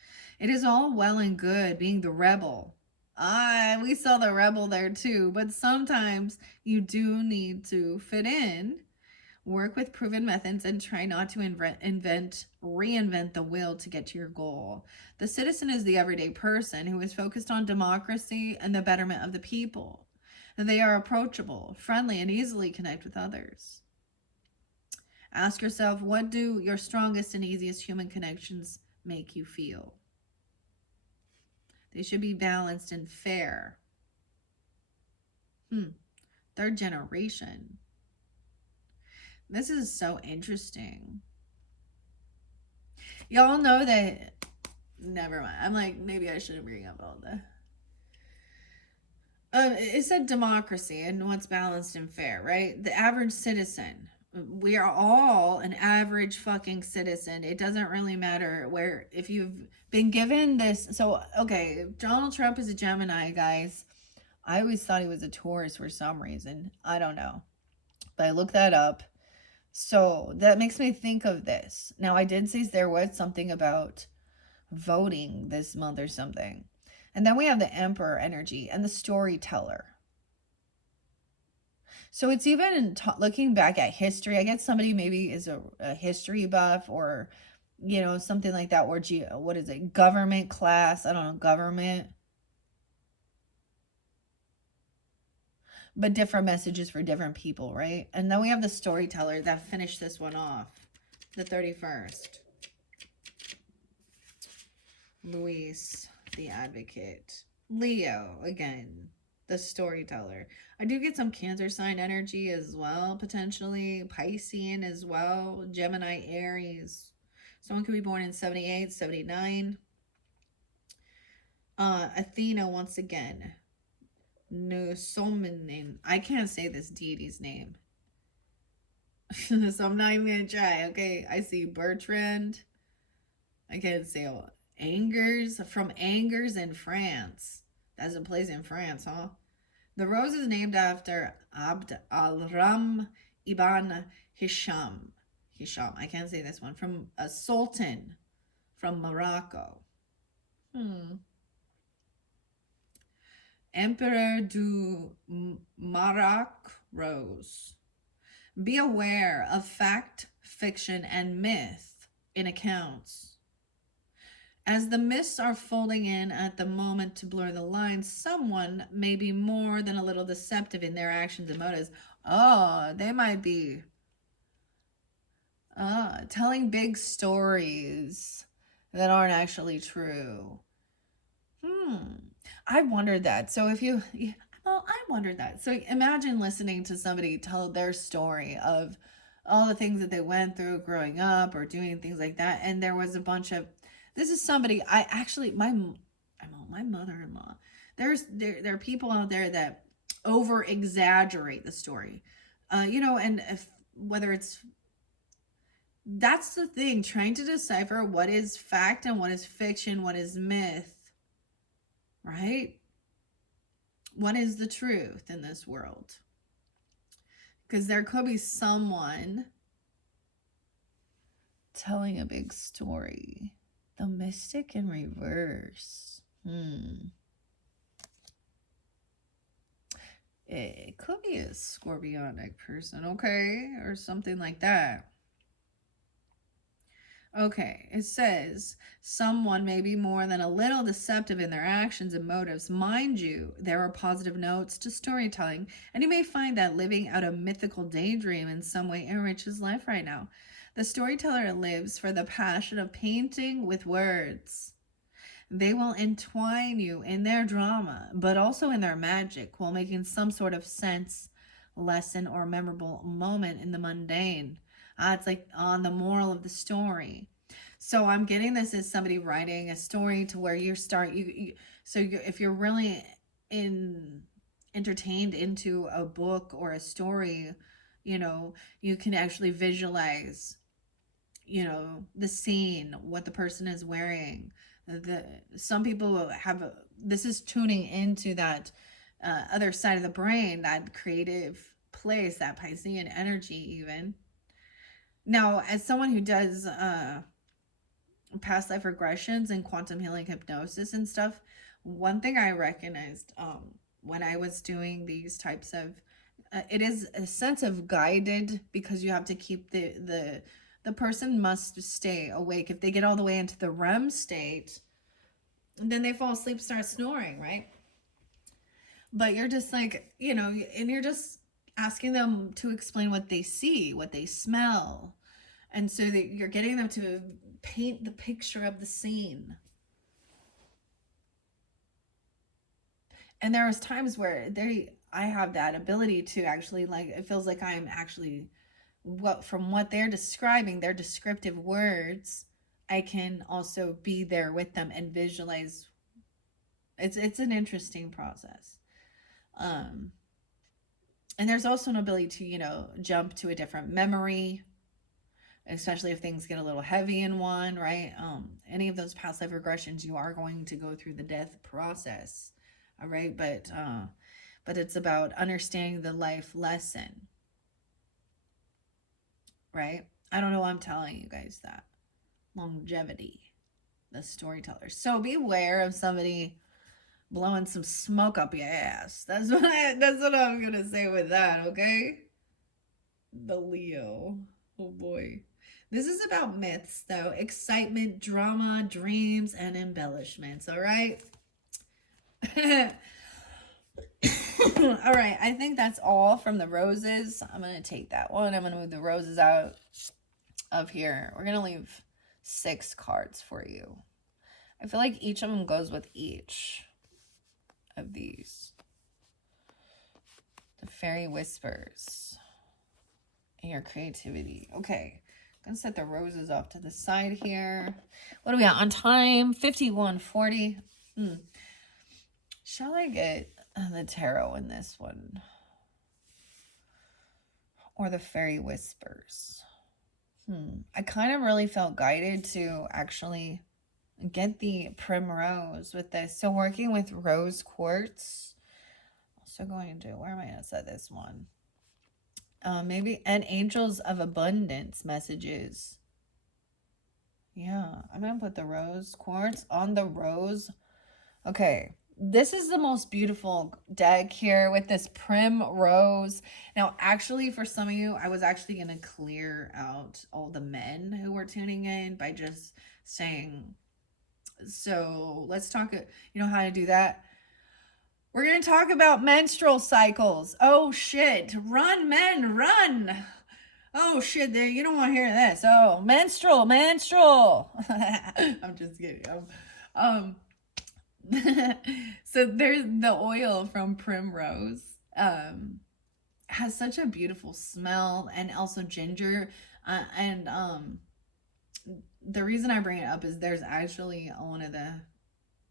It is all well and good being the rebel, We saw the rebel there too, but sometimes you do need to fit in, work with proven methods, and try not to reinvent the wheel to get to your goal. The citizen is the everyday person who is focused on democracy and the betterment of the people. They are approachable, friendly, and easily connect with others. Ask yourself, what do your strongest and easiest human connections make you feel? They should be balanced and fair. Third generation. This is so interesting. Y'all know that. Never mind. I'm like, maybe I shouldn't bring up all the. It said democracy and what's balanced and fair, right? The average citizen. We are all an average fucking citizen. It doesn't really matter where, if you've been given this. So, okay, Donald Trump is a Gemini, guys. I always thought he was a Taurus for some reason. I don't know. But I looked that up. So that makes me think of this. Now, I did say there was something about voting this month or something. And then we have the Emperor energy and the storyteller. So it's even looking back at history. I guess somebody maybe is a history buff or, something like that. Or what is it? Government class. I don't know. Government. But different messages for different people, right? And then we have the storyteller that finished this one off. The 31st. Luis, the advocate. Leo, again, the storyteller. I do get some Cancer sign energy as well, potentially. Piscean as well. Gemini, Aries. Someone could be born in 78, 79. Athena, once again. Nosomenin. I can't say this deity's name. So I'm not even going to try, okay? I see Bertrand. I can't say Angers, from Angers in France. That's a place in France, huh? The rose is named after Abd al-Ram ibn Hisham. I can't say this one. From a sultan from Morocco. Emperor du Maroc rose. Be aware of fact, fiction, and myth in accounts. As the mists are folding in at the moment to blur the lines, someone may be more than a little deceptive in their actions and motives. Oh, they might be telling big stories that aren't actually true. I wondered that. So I wondered that. So imagine listening to somebody tell their story of all the things that they went through growing up or doing things like that. And there was a bunch of, this is somebody my mother-in-law. There are people out there that over exaggerate the story. And whether it's, that's the thing, trying to decipher what is fact and what is fiction, what is myth, right? What is the truth in this world? Because there could be someone telling a big story. The mystic in reverse. It could be a scorpionic person, okay? Or something like that. Okay, it says, someone may be more than a little deceptive in their actions and motives. Mind you, there are positive notes to storytelling, and you may find that living out a mythical daydream in some way enriches life right now. The storyteller lives for the passion of painting with words. They will entwine you in their drama, but also in their magic, while making some sort of sense, lesson, or memorable moment in the mundane. It's like on the moral of the story. So I'm getting this as somebody writing a story to where you start, if you're really entertained into a book or a story, you can actually visualize, the scene, what the person is wearing. Some people this is tuning into that other side of the brain, that creative place, that Piscean energy even. Now, as someone who does past life regressions and quantum healing hypnosis and stuff, one thing I recognized when I was doing these types of it is a sense of guided, because you have to keep the person must stay awake. If they get all the way into the REM state, then they fall asleep, start snoring, right? But you're just like, and you're just asking them to explain what they see, what they smell. And so that you're getting them to paint the picture of the scene. And there was times where I have that ability to actually, like, it feels like I'm actually, from what they're describing, their descriptive words, I can also be there with them and visualize. It's an interesting process. And there's also an ability to, jump to a different memory, especially if things get a little heavy in one, right? Any of those past life regressions, you are going to go through the death process. All right. But it's about understanding the life lesson, right? I don't know why I'm telling you guys that. Longevity, the storyteller. So beware of somebody blowing some smoke up your ass. That's what I'm gonna say with that, okay? The Leo. Oh boy. This is about myths, though. Excitement, drama, dreams, and embellishments, all right? All right, I think that's all from the roses. I'm going to take that one. I'm going to move the roses out of here. We're going to leave 6 cards for you. I feel like each of them goes with each of these. The fairy whispers and your creativity. Okay, I'm going to set the roses off to the side here. What do we got on time? 51:40. Shall I get the tarot in this one? Or the fairy whispers? I kind of really felt guided to actually get the Primrose with this. So working with rose quartz. Also going to, where am I going to set this one? Maybe, and angels of abundance messages. Yeah, I'm going to put the rose quartz on the rose. Okay. This is the most beautiful deck here with this Primrose. Now, actually, for some of you, I was actually going to clear out all the men who were tuning in by just saying, so let's talk, how to do that. We're going to talk about menstrual cycles. Oh, shit. Run, men, run. Oh, shit. You don't want to hear this. Oh, menstrual. I'm just kidding. So there's the oil from Primrose. Has such a beautiful smell, and also ginger. And the reason I bring it up is there's actually one of the,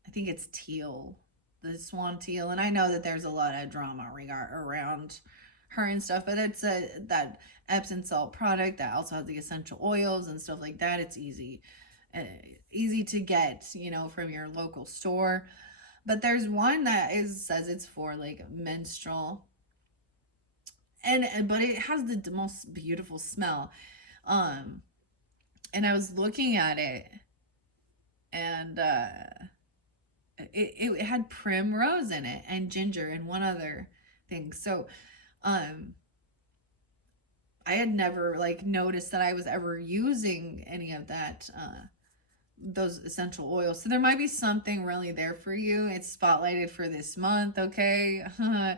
I think it's teal, the swan teal, and I know that there's a lot of drama around her and stuff, but it's that Epsom salt product that also has the essential oils and stuff like that. It's easy to get, from your local store. But there's one that says it's for like menstrual, but it has the most beautiful smell. And I was looking at it, and it had primrose in it, and ginger, and one other thing. So I had never noticed that I was ever using any of that those essential oils. So there might be something really there for you. It's spotlighted for this month, okay? All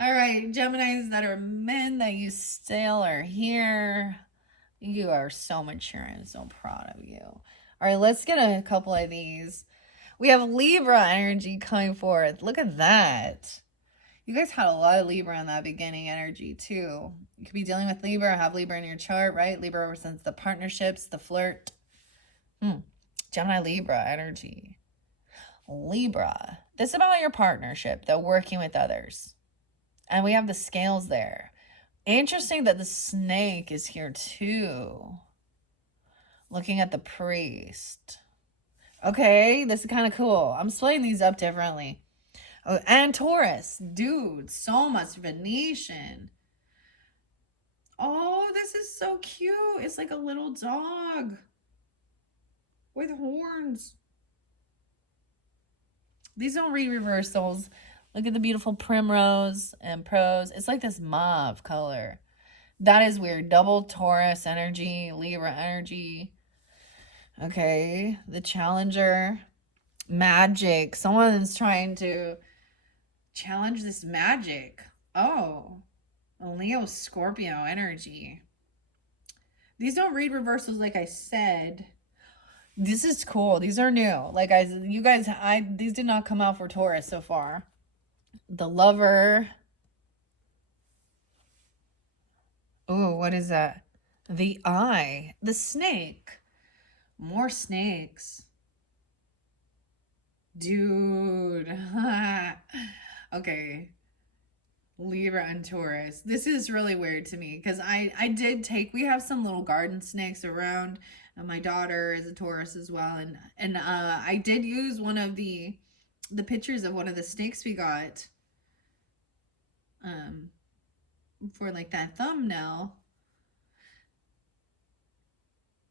right, Geminis that are men that you still are here. You are so mature. I'm so proud of you. All right, let's get a couple of these. We have Libra energy coming forth. Look at that. You guys had a lot of Libra in that beginning energy too. You could be dealing with Libra or have Libra in your chart, right? Libra represents the partnerships, the flirt. Gemini, Libra energy. Libra. This is about your partnership, though, working with others. And we have the scales there. Interesting that the snake is here too. Looking at the priest. Okay, this is kind of cool. I'm splitting these up differently. Oh, and Taurus. Dude, so much Venetian. Oh, this is so cute. It's like a little dog with horns. These don't read reversals. Look at the beautiful Primrose and Prose. It's like this mauve color. That is weird. Double Taurus energy, Libra energy. Okay, the Challenger. Magic. Someone's trying to challenge this magic. Oh, Leo Scorpio energy. These don't read reversals like I said. This is cool. These are new. Like these did not come out for Taurus so far. The Lover. Oh, what is that? The Eye. The Snake. More snakes. Dude. Okay. Libra and Taurus. This is really weird to me because we have some little garden snakes around. And my daughter is a Taurus as well, and I did use one of the pictures of one of the snakes we got for like that thumbnail.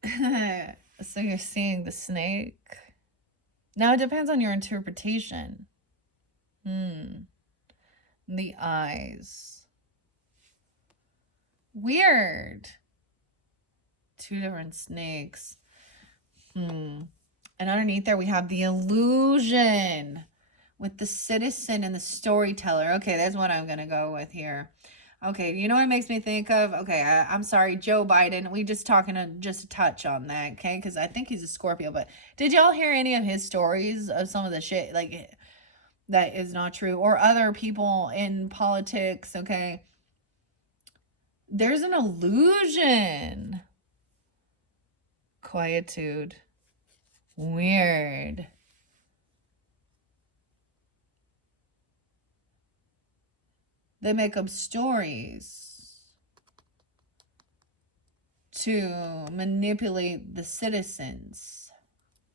So you're seeing the snake. Now it depends on your interpretation. The eyes. Weird. Two different snakes. And underneath there we have the illusion with the citizen and the storyteller. Okay, that's what I'm gonna go with here. Okay, you know what it makes me think of? Okay, I'm sorry, Joe Biden. We just talking just a touch on that, okay? Because I think he's a Scorpio. But did y'all hear any of his stories of some of the shit like that is not true, or other people in politics? Okay, there's an illusion. Quietude. Weird. They make up stories to manipulate the citizens,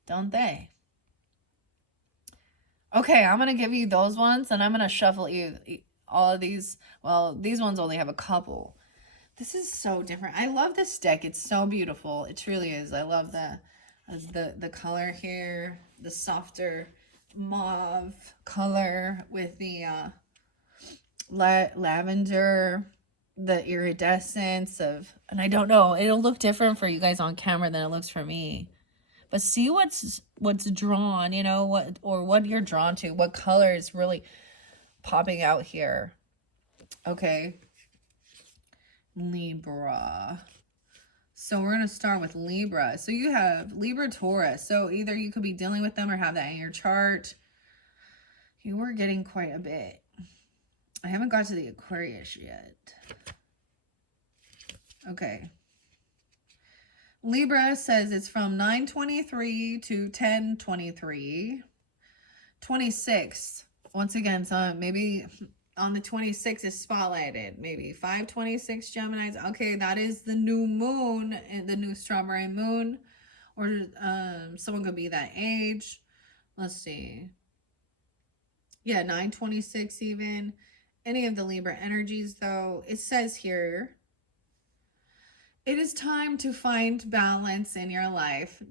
don't they? Okay, I'm going to give you those ones, and I'm going to shuffle you all of these. Well, these ones only have a couple. This is so different. I love this deck. It's so beautiful. It truly is. I love the color here, the softer mauve color with the lavender, the iridescence of, and I don't know, it'll look different for you guys on camera than it looks for me. But see what's drawn, you know, what you're drawn to, what color is really popping out here. Okay. Libra. So we're going to start with Libra. So you have Libra, Taurus. So either you could be dealing with them or have that in your chart. You are getting quite a bit. I haven't got to the Aquarius yet. Okay. Libra says it's from 9/23 to 10/23. 26. Once again, so maybe on the 26th is spotlighted. Maybe 5/26 Geminis. Okay, that is the new moon, the new strawberry moon. Or someone could be that age. Let's see. Yeah, 9/26 even. Any of the Libra energies, though. It says here, it is time to find balance in your life.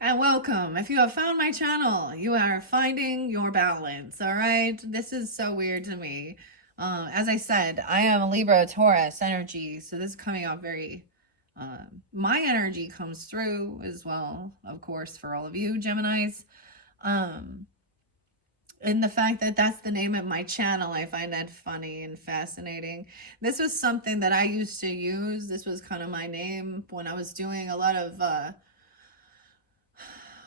And welcome. If you have found my channel, you are finding your balance, all right? This is so weird to me. As I said, I am a Libra Taurus energy, so this is coming out very... my energy comes through as well, of course, for all of you Geminis. And the fact that that's the name of my channel, I find that funny and fascinating. This was something that I used to use. This was kind of my name when I was doing a lot of,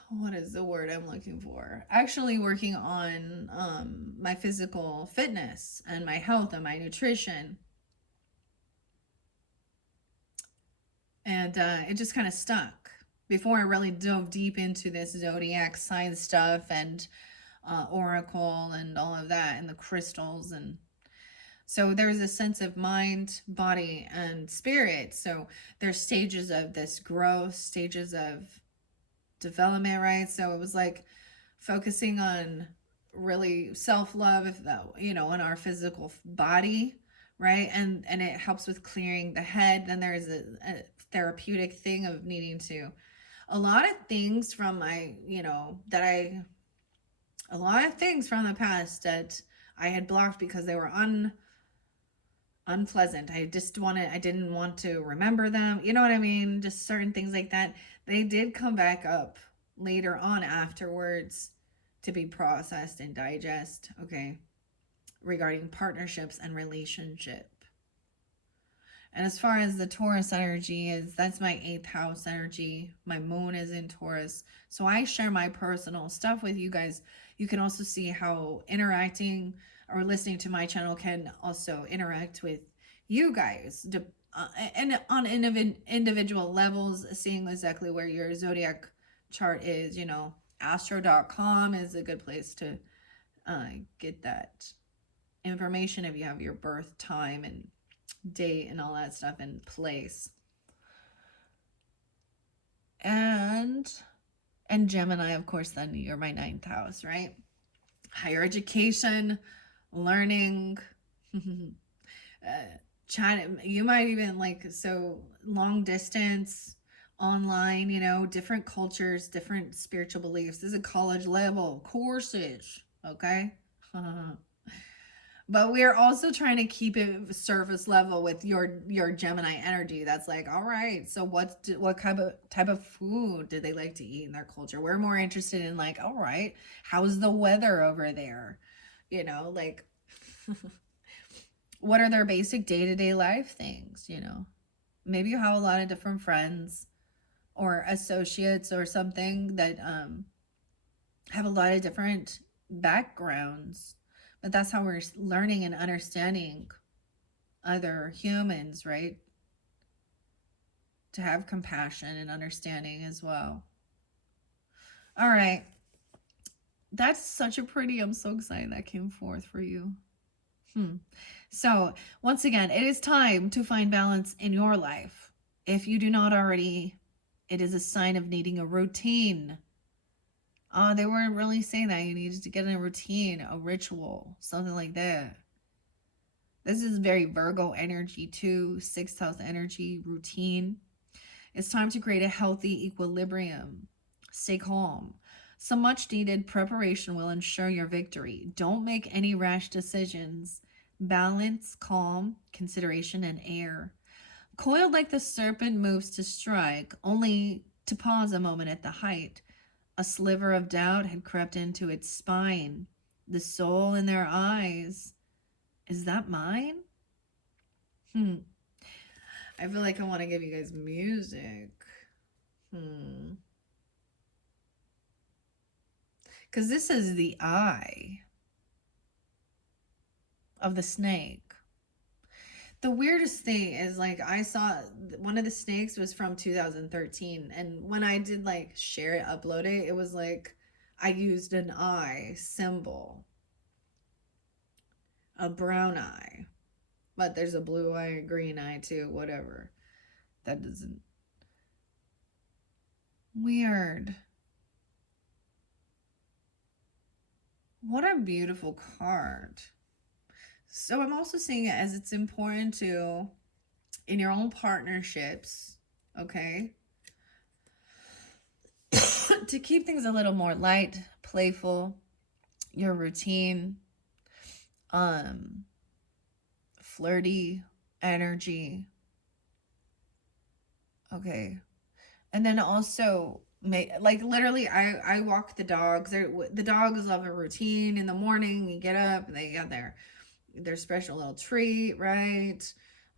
what is the word I'm looking for? Actually working on my physical fitness and my health and my nutrition. And it just kind of stuck before I really dove deep into this zodiac sign stuff and oracle and all of that and the crystals. And so there's a sense of mind, body, and spirit. So there's stages of this growth, stages of development, right? So it was like focusing on really self-love, if that, you know, in our physical body, right? And it helps with clearing the head. Then there's a therapeutic thing of needing to, a lot of things from my, you know, that I a lot of things from the past that I had blocked because they were unpleasant. I didn't want to remember them. You know what I mean? Just certain things like that. They did come back up later on afterwards to be processed and digest, okay, regarding partnerships and relationship. And as far as the Taurus energy is, that's my 8th house energy. My moon is in Taurus. So I share my personal stuff with you guys. You can also see how interacting or listening to my channel can also interact with you guys. And on individual levels, seeing exactly where your zodiac chart is, astro.com is a good place to get that information if you have your birth time and date and all that stuff in place. And Gemini, of course, then you're my 9th house, right? Higher education, learning, chat. You might even so long distance, online, different cultures, different spiritual beliefs. This is a college level courses, okay? But we are also trying to keep it surface level with your Gemini energy. That's like, all right, so what type of food do they like to eat in their culture? We're more interested in like, all right, how's the weather over there? Like what are their basic day-to-day life things, Maybe you have a lot of different friends or associates or something that have a lot of different backgrounds. But that's how we're learning and understanding other humans, right? To have compassion and understanding as well. All right. That's such a pretty, I'm so excited that came forth for you. So, once again, it is time to find balance in your life. If you do not already, it is a sign of needing a routine. They weren't really saying that. You needed to get in a routine, a ritual, something like that. This is very Virgo energy too, 6th house energy, routine. It's time to create a healthy equilibrium. Stay calm. Some much needed preparation will ensure your victory. Don't make any rash decisions. Balance, calm, consideration, and air. Coiled like the serpent moves to strike, only to pause a moment at the height. A sliver of doubt had crept into its spine. The soul in their eyes. Is that mine? I feel like I want to give you guys music. Because this is the eye of the snake. The weirdest thing is I saw one of the snakes was from 2013. And when I did share it, upload it, it was I used an eye symbol. A brown eye. But there's a blue eye, a green eye too, whatever. That doesn't... Weird. What a beautiful card. So I'm also seeing it as it's important to, in your own partnerships, okay, to keep things a little more light, playful, your routine, flirty energy, okay, and then also literally I walk the dogs. The dogs love a routine. In the morning you get up, they got their special little treat, right?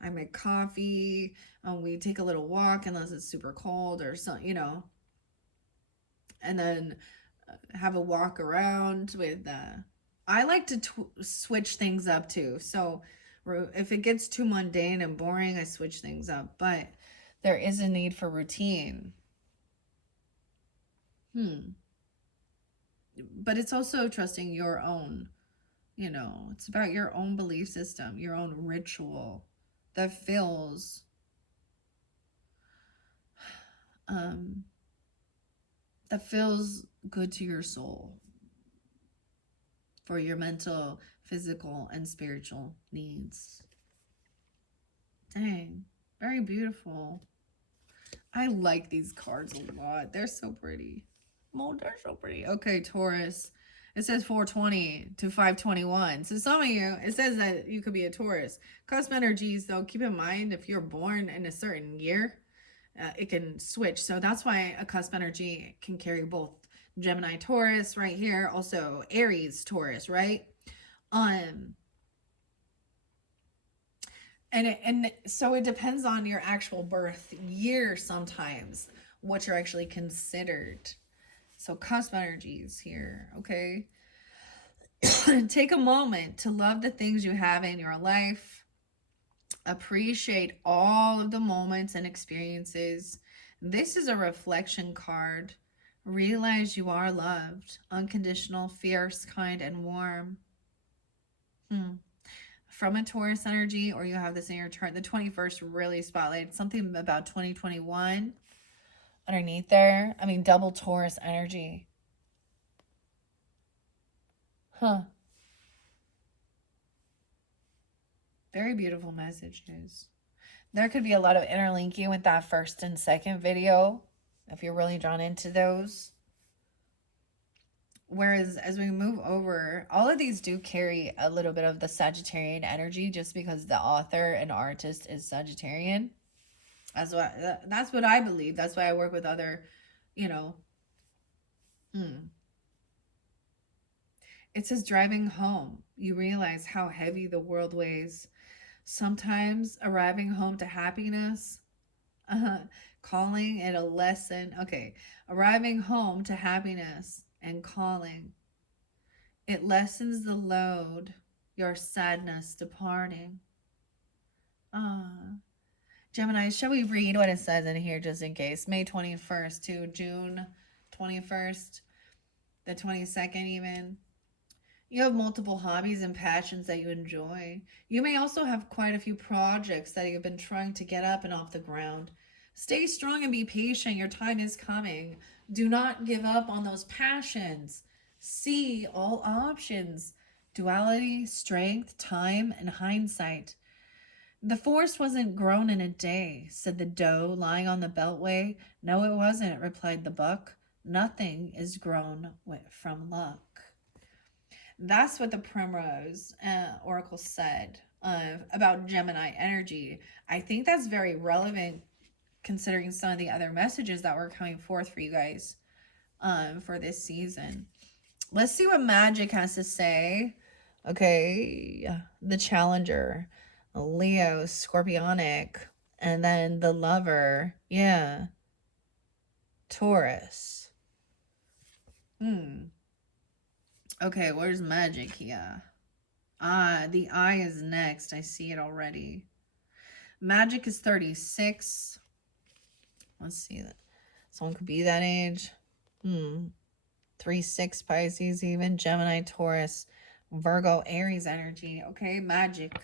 I make coffee, we take a little walk unless it's super cold or something, and then have a walk around with I like to switch things up too. So if it gets too mundane and boring, I switch things up, but there is a need for routine. But it's also trusting your own, it's about your own belief system, your own ritual that feels good to your soul for your mental, physical, and spiritual needs. Dang, very beautiful. I like these cards a lot. They're so pretty. Oh, they're so pretty. Okay, Taurus. It says 420 to 521. So some of you, it says that you could be a Taurus. Cusp energies, though, keep in mind if you're born in a certain year, it can switch. So that's why a cusp energy can carry both Gemini, Taurus right here, also Aries, Taurus, right? And so it depends on your actual birth year sometimes, what you're actually considered. So cusp energies here, okay? Take a moment to love the things you have in your life. Appreciate all of the moments and experiences. This is a reflection card. Realize you are loved, unconditional, fierce, kind, and warm. From a Taurus energy, or you have this in your chart. The 21st really spotlighted something about 2021 underneath there. I mean, double Taurus energy. Very beautiful messages. There could be a lot of interlinking with that first and second video if you're really drawn into those. Whereas as we move over, all of these do carry a little bit of the Sagittarian energy just because the author and artist is Sagittarian. That's what I believe. That's why I work with other, you know. It says driving home. You realize how heavy the world weighs. Sometimes arriving home to happiness, calling it a lesson. Okay, arriving home to happiness and calling. It lessens the load, your sadness departing. Gemini, shall we read what it says in here just in case? May 21st to June 21st, the 22nd even. You have multiple hobbies and passions that you enjoy. You may also have quite a few projects that you've been trying to get up and off the ground. Stay strong and be patient. Your time is coming. Do not give up on those passions. See all options. Duality, strength, time, and hindsight. The forest wasn't grown in a day, said the doe lying on the beltway. No, it wasn't, replied the buck. Nothing is grown from luck. That's what the Primrose Oracle said about Gemini energy. I think that's very relevant considering some of the other messages that were coming forth for you guys for this season. Let's see what Magic has to say. Okay, the Challenger, Leo, Scorpionic, and then the Lover. Yeah, Taurus. Okay, where's Magic here? The Eye is next. I see it already. Magic is 36. Let's see that. Someone could be that age. 3-6 Pisces even. Gemini, Taurus, Virgo, Aries energy. Okay, Magic.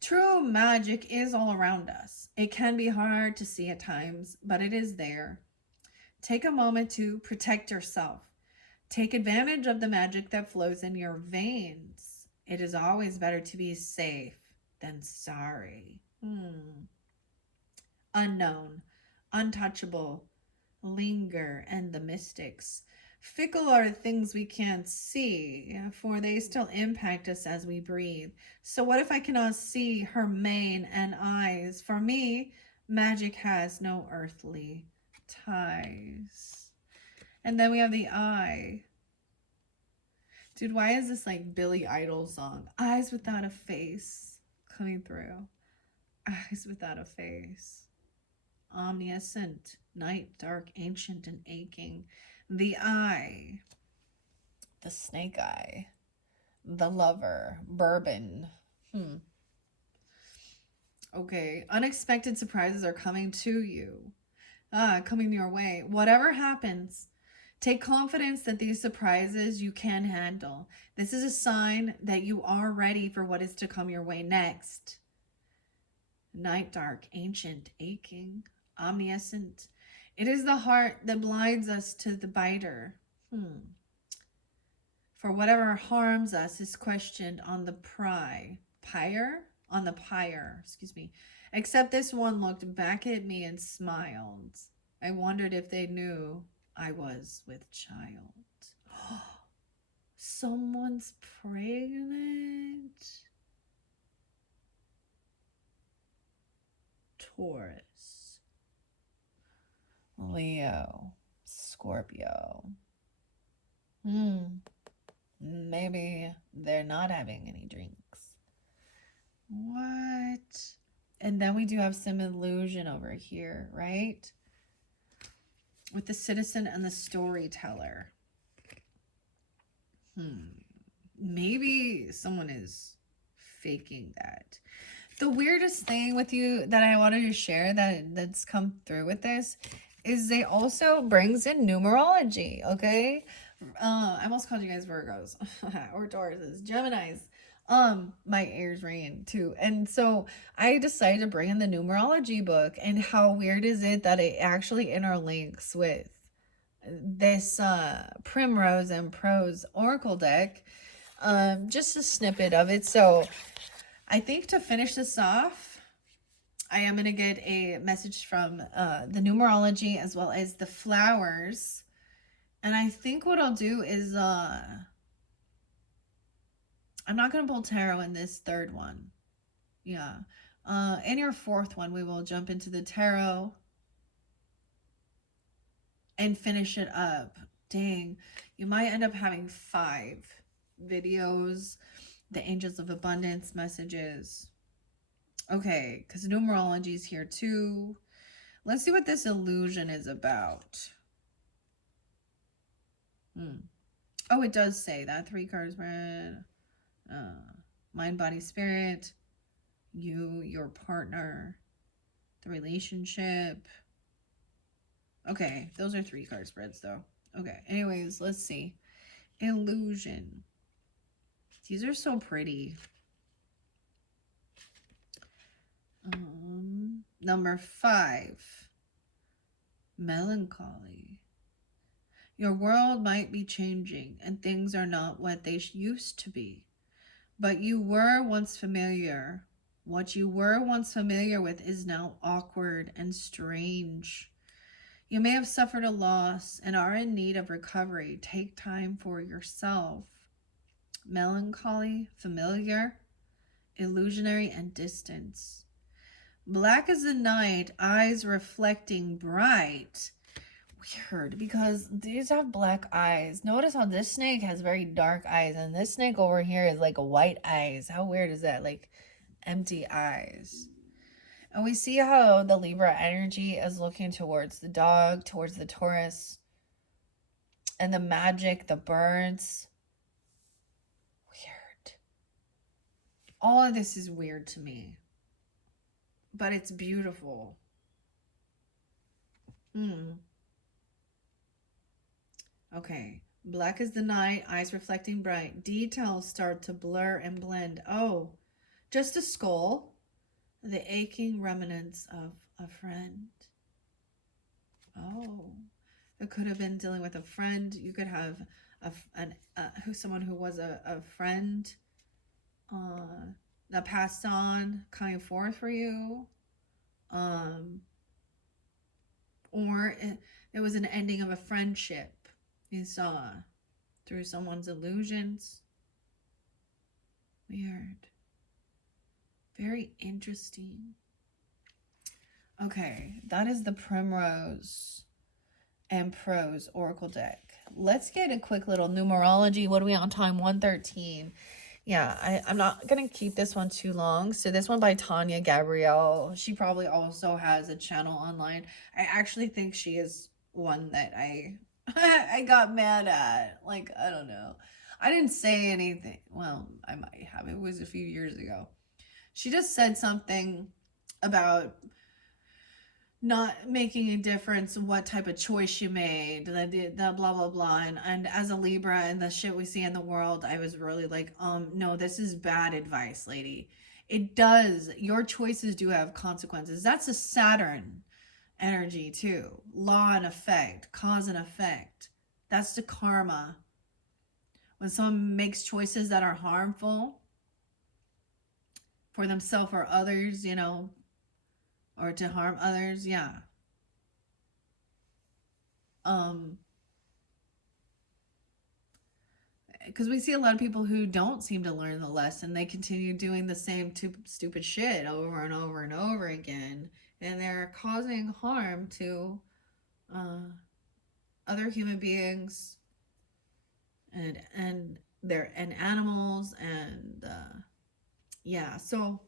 True magic is all around us. It can be hard to see at times, but it is there. Take a moment to protect yourself. Take advantage of the magic that flows in your veins. It is always better to be safe than sorry. Unknown, untouchable, linger, and the mystics. Fickle are things we can't see, for they still impact us as we breathe. So what if I cannot see her mane and eyes? For me, magic has no earthly ties. And then we have the Eye. Dude, why is this like Billy Idol song? Eyes without a face coming through. Eyes without a face. Omniscient, night, dark, ancient, and aching. The Eye. The Snake Eye. The Lover. Bourbon. Okay. Unexpected surprises are coming to you. Coming your way. Whatever happens, take confidence that these surprises you can handle. This is a sign that you are ready for what is to come your way next. Night, dark, ancient, aching, omniscient. It is the heart that blinds us to the biter. For whatever harms us is questioned on the pyre, excuse me. Except this one looked back at me and smiled. I wondered if they knew I was with child. Someone's pregnant. Taurus, Leo, Scorpio. Maybe they're not having any drinks. What? And then we do have some illusion over here, right? With the citizen and the storyteller. Maybe someone is faking that. The weirdest thing with you that I wanted to share that's come through with this is they also brings in numerology, okay? I almost called you guys Virgos or Tauruses, Geminis. My ears ringing too. And so I decided to bring in the numerology book. And how weird is it that it actually interlinks with this Primrose and Prose Oracle deck? Just a snippet of it. So I think to finish this off, I am going to get a message from the numerology as well as the flowers. And I think what I'll do is I'm not going to pull tarot in this third one. Yeah. In your fourth one, we will jump into the tarot and finish it up. Dang, you might end up having 5 videos. The Angels of Abundance messages. Okay, because numerology is here too. Let's see what this illusion is about. Oh, it does say that. 3 cards spread. Mind, body, spirit. You, your partner. The relationship. Okay, those are 3 card spreads though. Okay, anyways, let's see. Illusion. These are so pretty. Number 5. Melancholy. Your world might be changing and things are not what they used to be. But you were once familiar. What you were once familiar with is now awkward and strange. You may have suffered a loss and are in need of recovery. Take time for yourself. Melancholy, familiar, illusionary, and distance. Black as the night, eyes reflecting bright. Weird, because these have black eyes. Notice how this snake has very dark eyes, and this snake over here is like white eyes. How weird is that? Like empty eyes. And we see how the Libra energy is looking towards the dog, towards the Taurus, and the magic, the birds. Weird. All of this is weird to me, but it's beautiful. Okay. Black as the night, eyes reflecting bright. Details start to blur and blend. Oh, just a skull. The aching remnants of a friend. Oh, it could have been dealing with a friend. You could have someone who was a friend that passed on, coming forth for you. Or it was an ending of a friendship you saw through someone's illusions. Weird. Very interesting. Okay, that is the Primrose and Prose Oracle deck. Let's get a quick little numerology. What are we on time? 1:13. Yeah, I'm not going to keep this one too long. So this one by Tanya Gabrielle. She probably also has a channel online. I actually think she is one that I got mad at. Like, I don't know. I didn't say anything. Well, I might have. It was a few years ago. She just said something about not making a difference what type of choice you made, the blah blah blah, and as a Libra and the shit we see in the world, I was really like, no, this is bad advice, lady. It does, your choices do have consequences. That's a Saturn energy too. Law and effect, cause and effect. That's the karma. When someone makes choices that are harmful for themselves or others, you know, or to harm others, yeah. because we see a lot of people who don't seem to learn the lesson. They continue doing the same stupid shit over and over and over again, and they're causing harm to other human beings and animals and yeah. So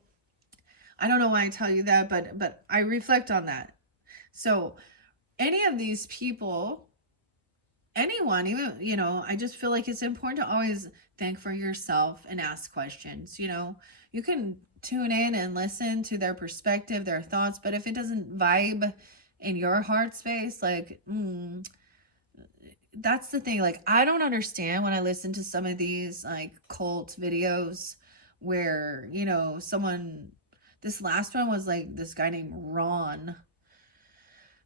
I don't know why I tell you that, but I reflect on that. So any of these people, anyone, even, you know, I just feel like it's important to always think for yourself and ask questions. You know, you can tune in and listen to their perspective, their thoughts, but if it doesn't vibe in your heart space, like, that's the thing. Like, I don't understand when I listen to some of these like cult videos where, you know, this last one was like this guy named Ron.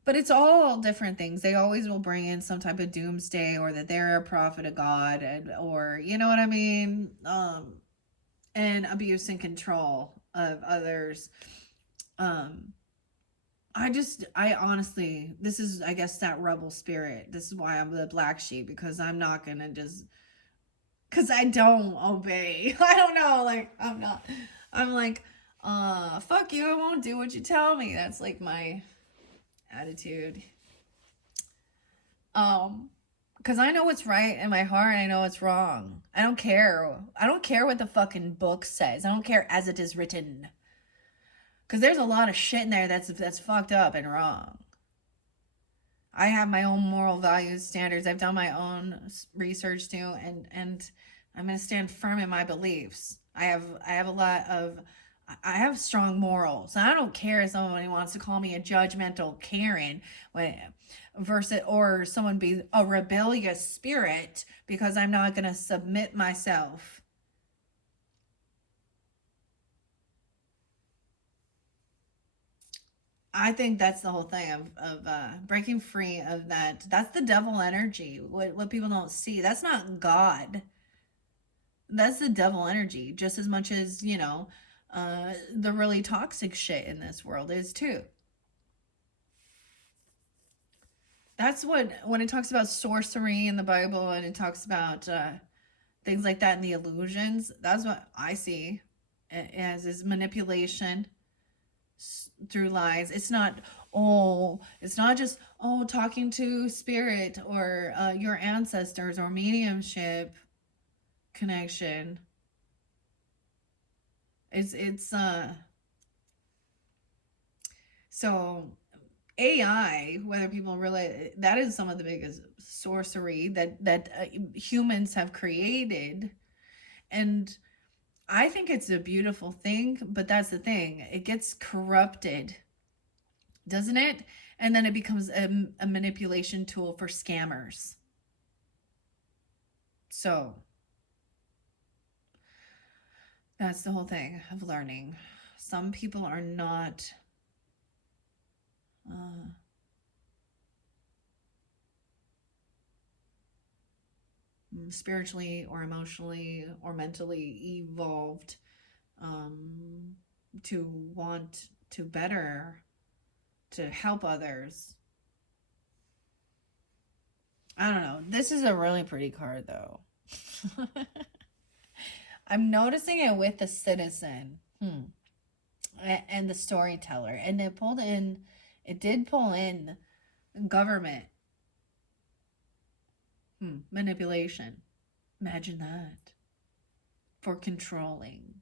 But it's all different things. They always will bring in some type of doomsday or that they're a prophet of God, or you know what I mean? And abuse and control of others. I honestly, this is, I guess, that rebel spirit. This is why I'm the black sheep, because I'm not gonna just, because I don't obey. I don't know, like, I'm like, fuck you, I won't do what you tell me. That's like my attitude. Because I know what's right in my heart, and I know what's wrong. I don't care what the fucking book says. I don't care as it is written. Because there's a lot of shit in there that's fucked up and wrong. I have my own moral values, standards. I've done my own research too, and I'm gonna stand firm in my beliefs. I have strong morals. And I don't care if somebody wants to call me a judgmental Karen or someone be a rebellious spirit, because I'm not gonna submit myself. I think that's the whole thing of breaking free of that. That's the devil energy. What people don't see. That's not God. That's the devil energy, just as much as, you know, the really toxic shit in this world is too. That's what, when it talks about sorcery in the Bible, and it talks about things like that in the illusions, that's what I see as is manipulation through lies. It's not just talking to spirit or your ancestors or mediumship connection. It's so AI, whether people really, that is some of the biggest sorcery that humans have created. And I think it's a beautiful thing, but that's the thing. It gets corrupted, doesn't it? And then it becomes a manipulation tool for scammers. So that's the whole thing of learning. Some people are not spiritually or emotionally or mentally evolved to want to better, to help others. I don't know. This is a really pretty card, though. I'm noticing it with the citizen and the storyteller. And it did pull in government manipulation. Imagine that. For controlling.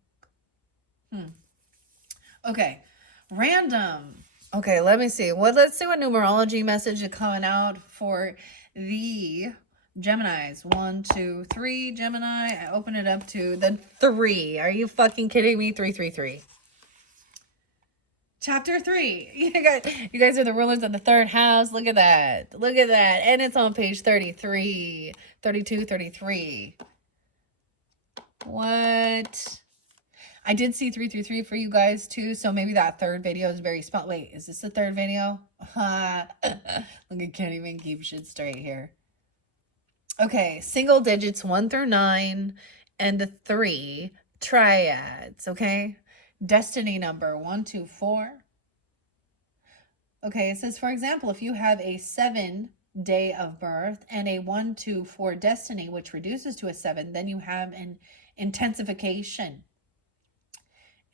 Okay. Random. Okay, let me see. Let's see what numerology message is coming out for the Geminis. 1, 2, 3 Gemini. I open it up to the 3. Are you fucking kidding me? 333. Chapter 3. You guys are the rulers of the 3rd house. Look at that. Look at that. And it's on page 33, 32, 33. What? I did see 333 for you guys too, so maybe that 3rd video is very spot. Wait, is this the 3rd video? Look, I can't even keep shit straight here. Okay, single digits 1 through 9 and the 3 triads, okay? Destiny number 1, 2, 4. Okay, it says, for example, if you have a 7 day of birth, and a 1, 2, 4 destiny, which reduces to a 7, then you have an intensification.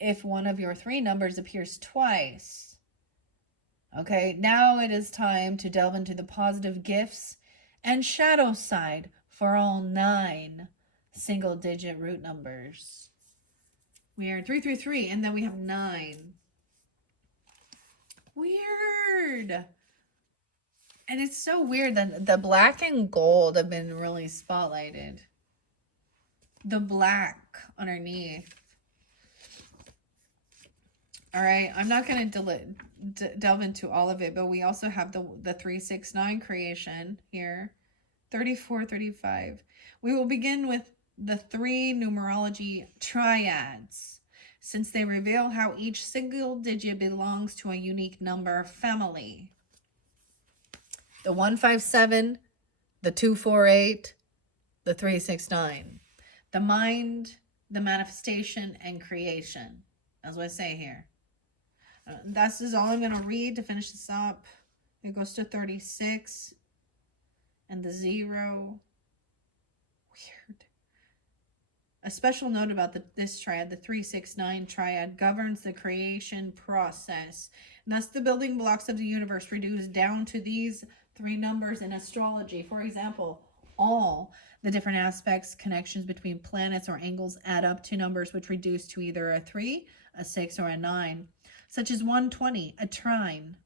If one of your 3 numbers appears twice, okay, now it is time to delve into the positive gifts and shadow side for all 9 single-digit root numbers. We are 333, and then we have 9. Weird. And it's so weird that the black and gold have been really spotlighted. The black underneath. All right, I'm not going to delve into all of it, but we also have the 369 creation here. 34, 35. We will begin with the 3 numerology triads, since they reveal how each single digit belongs to a unique number family. The 157, the 248, the 369. The mind, the manifestation, and creation. That's what I say here. This is all I'm going to read to finish this up. It goes to 36. And the 0. Weird. A special note about this triad, the 369 triad, governs the creation process. Thus, the building blocks of the universe reduce down to these 3 numbers in astrology. For example, all the different aspects, connections between planets or angles add up to numbers which reduce to either a 3, a 6, or a 9, such as 120, a trine,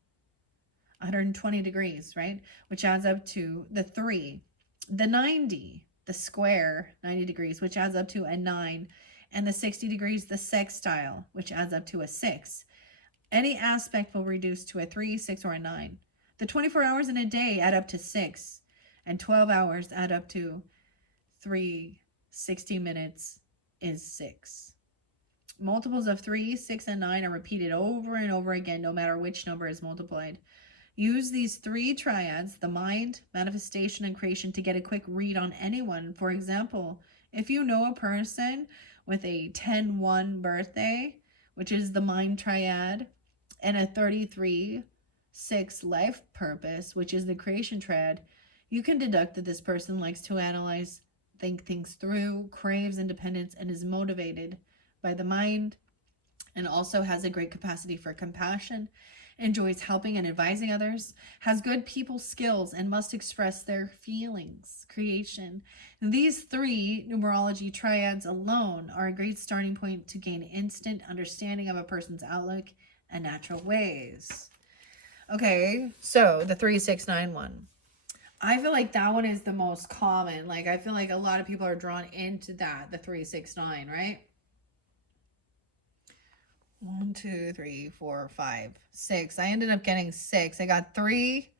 120 degrees, right? Which adds up to the 3. The 90, the square, 90 degrees, which adds up to a 9. And the 60 degrees, the sextile, which adds up to a 6. Any aspect will reduce to a 3, 6, or a 9. The 24 hours in a day add up to 6. And 12 hours add up to 3. 60 minutes is 6. Multiples of 3, 6, and 9 are repeated over and over again, no matter which number is multiplied. Use these 3 triads, the mind, manifestation, and creation, to get a quick read on anyone. For example, if you know a person with a 10-1 birthday, which is the mind triad, and a 33-6 life purpose, which is the creation triad, you can deduct that this person likes to analyze, think things through, craves independence, and is motivated by the mind, and also has a great capacity for compassion, enjoys helping and advising others, has good people skills, and must express their feelings. Creation. These 3 numerology triads alone are a great starting point to gain instant understanding of a person's outlook and natural ways. Okay, so the 3691. I feel like that one is the most common. Like, I feel like a lot of people are drawn into that, the 369, right? 1, 2, 3, 4, 5, 6. I ended up getting 6. I got 3,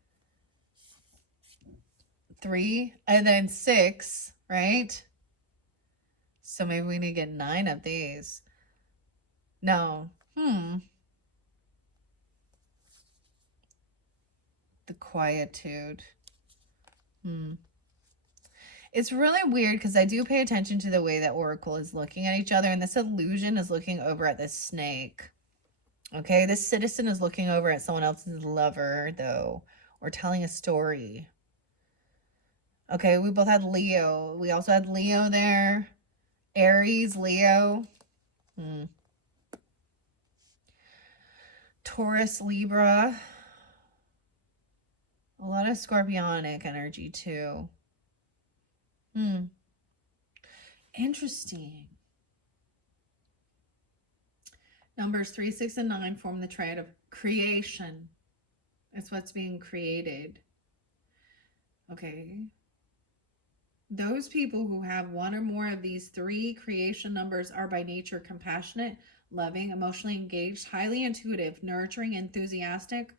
and then 6, right? So maybe we need to get 9 of these. No. The quietude. It's really weird because I do pay attention to the way that Oracle is looking at each other, and this illusion is looking over at this snake. Okay, this citizen is looking over at someone else's lover, though, or telling a story. Okay, we both had Leo. We also had Leo there. Aries, Leo. Taurus, Libra. A lot of scorpionic energy, too. Interesting. Numbers 3, 6, and 9 form the triad of creation. It's what's being created. Okay. Those people who have one or more of these 3 creation numbers are by nature compassionate, loving, emotionally engaged, highly intuitive, nurturing, enthusiastic,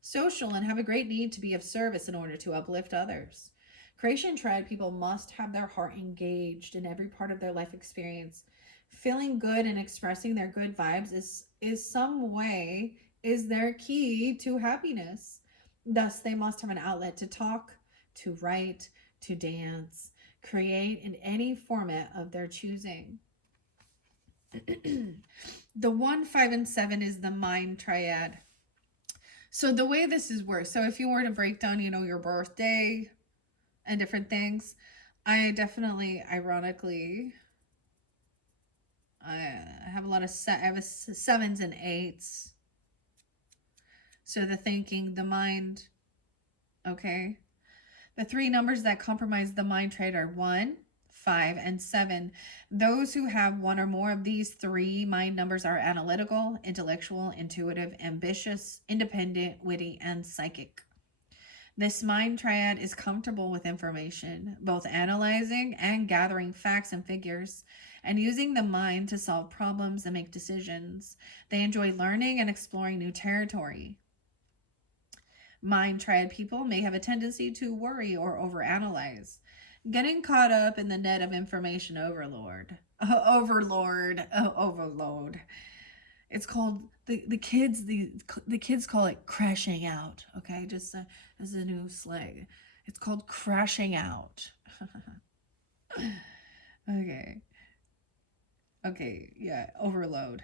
social, and have a great need to be of service in order to uplift others. Creation triad people must have their heart engaged in every part of their life experience. Feeling good and expressing their good vibes is their key to happiness. Thus, they must have an outlet to talk, to write, to dance, create in any format of their choosing. The 1, 5, and 7 is the mind triad. So the way this is worked, so if you were to break down, your birthday and different things, I definitely, ironically, I have a lot of I have sevens and eights. So the thinking, the mind, okay. The three numbers that compromise the mind trait are 1, 5, and 7. Those who have one or more of these three mind numbers are analytical, intellectual, intuitive, ambitious, independent, witty, and psychic. This mind triad is comfortable with information, both analyzing and gathering facts and figures, and using the mind to solve problems and make decisions. They enjoy learning and exploring new territory. Mind triad people may have a tendency to worry or overanalyze, getting caught up in the net of information overload. Overload. It's called the kids call it crashing out. Okay, just as a new slang, it's called crashing out. Okay, yeah, overload.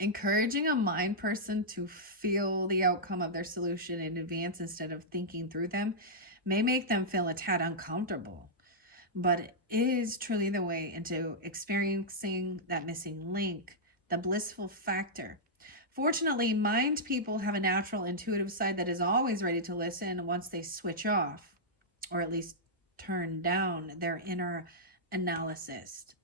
Encouraging a mind person to feel the outcome of their solution in advance instead of thinking through them may make them feel a tad uncomfortable, but it is truly the way into experiencing that missing link, the blissful factor. Fortunately, mind people have a natural intuitive side that is always ready to listen once they switch off, or at least turn down their inner analyst.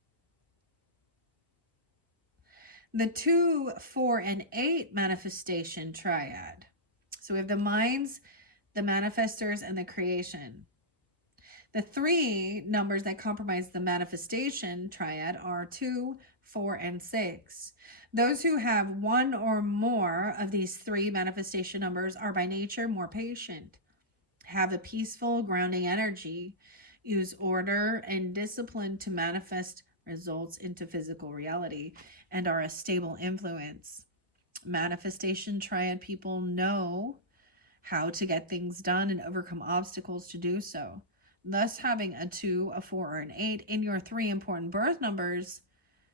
The 2, 4, and 8 manifestation triad. So we have the minds, the manifestors, and the creation. The 3 numbers that comprise the manifestation triad are 2, 4, and 6. Those who have one or more of these 3 manifestation numbers are by nature more patient, have a peaceful, grounding energy, use order and discipline to manifest results into physical reality, and are a stable influence. Manifestation triad people know how to get things done and overcome obstacles to do so. Thus, having a 2, a 4, or an 8 in your 3 important birth numbers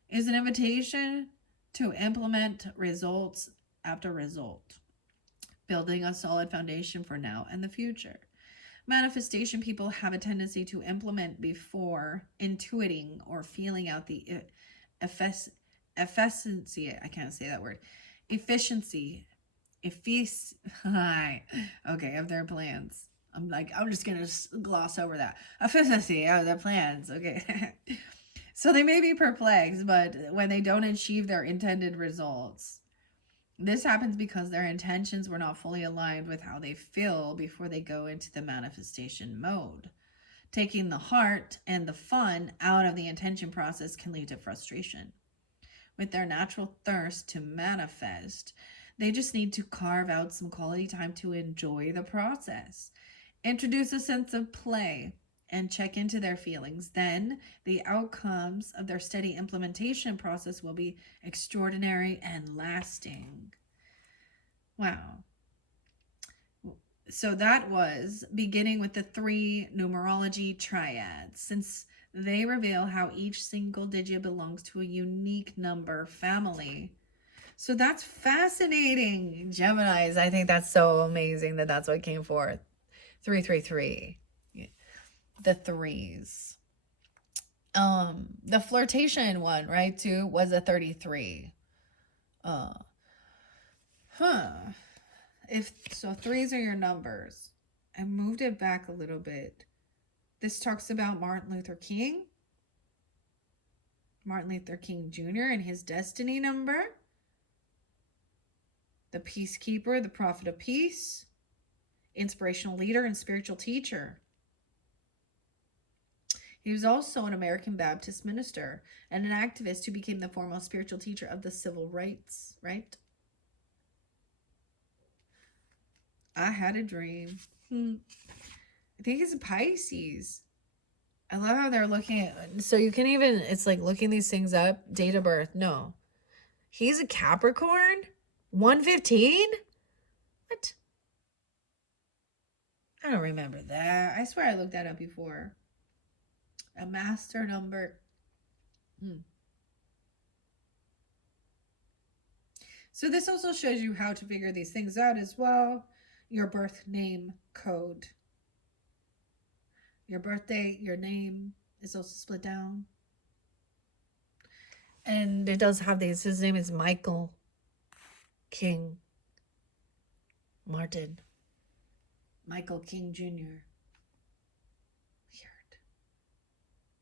is an invitation to implement results after result, building a solid foundation for now and the future. Manifestation people have a tendency to implement before intuiting or feeling out the efficiency. I can't say that word. Efficiency. Okay, of their plans. I'm just gonna gloss over that. Efficiency of their plans. Okay. So they may be perplexed, but when they don't achieve their intended results, this happens because their intentions were not fully aligned with how they feel before they go into the manifestation mode. Taking the heart and the fun out of the intention process can lead to frustration. With their natural thirst to manifest, they just need to carve out some quality time to enjoy the process. Introduce a sense of play and check into their feelings. Then the outcomes of their steady implementation process will be extraordinary and lasting. Wow. So that was beginning with the 3 numerology triads, since they reveal how each single digit belongs to a unique number family. So that's fascinating, Geminis. I think that's so amazing that that's what came forth. 333. The 3s. The flirtation one, right, too, was a 33. If so, 3s are your numbers. I moved it back a little bit. This talks about Martin Luther King Jr. and his destiny number, the peacekeeper, the prophet of peace, inspirational leader, and spiritual teacher. He was also an American Baptist minister and an activist who became the foremost spiritual teacher of the civil rights, right? I had a dream. I think it's a Pisces. I love how they're looking at, so you can even, it's like looking these things up. Date of birth. No. He's a Capricorn? 115? What? I don't remember that. I swear I looked that up before. A master number. So this also shows you how to figure these things out as well. Your birth name code. Your birthday, your name is also split down. And it does have these. His name is Michael King Martin. Michael King Jr. Weird.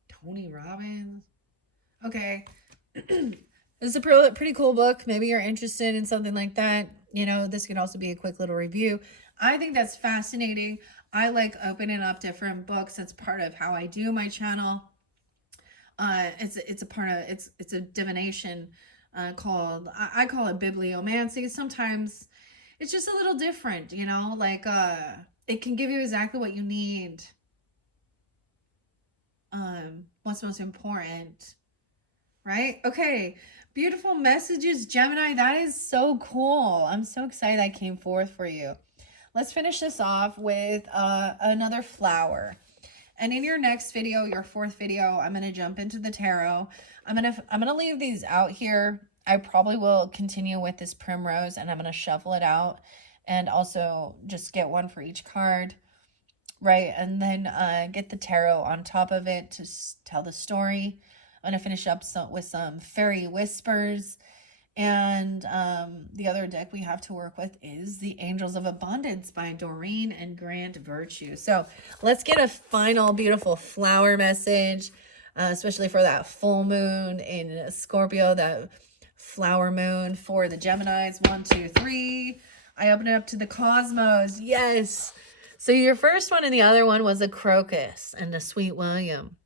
Tony Robbins. Okay. This is a pretty cool book. Maybe you're interested in something like that. You know, this could also be a quick little review. I think that's fascinating. I like opening up different books. That's part of how I do my channel. It's a part of it's a divination called I call it bibliomancy. Sometimes it's just a little different, you know, like it can give you exactly what you need. What's most important, right? Okay, beautiful messages, Gemini. That is so cool. I'm so excited that came forth for you. Let's finish this off with another flower. And in your next video, your fourth video, I'm going to jump into the tarot. I'm going to leave these out here. I probably will continue with this Primrose, and I'm going to shuffle it out and also just get one for each card, right? And then get the tarot on top of it to tell the story. I'm going to finish up with some fairy whispers. And the other deck we have to work with is the Angels of Abundance by Doreen and Grant Virtue. So let's get a final beautiful flower message, especially for that full moon in Scorpio, that flower moon for the Geminis. 1, 2, 3. I open it up to the cosmos. Yes. So your first one and the other one was a crocus and a sweet William.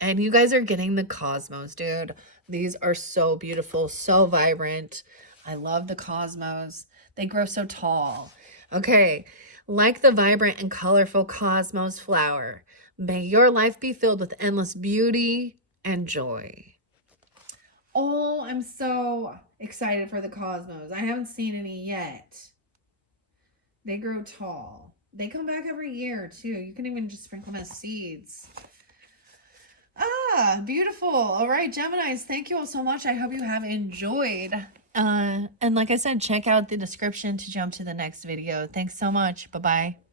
And you guys are getting the cosmos, dude. These are so beautiful, so vibrant. I love the cosmos. They grow so tall. Okay, like the vibrant and colorful cosmos flower, may your life be filled with endless beauty and joy. Oh, I'm so excited for the cosmos. I haven't seen any yet. They grow tall. They come back every year, too. You can even just sprinkle them as seeds. Ah, beautiful. All right, Geminis, thank you all so much. I hope you have enjoyed. And like I said, check out the description to jump to the next video. Thanks so much. Bye-bye.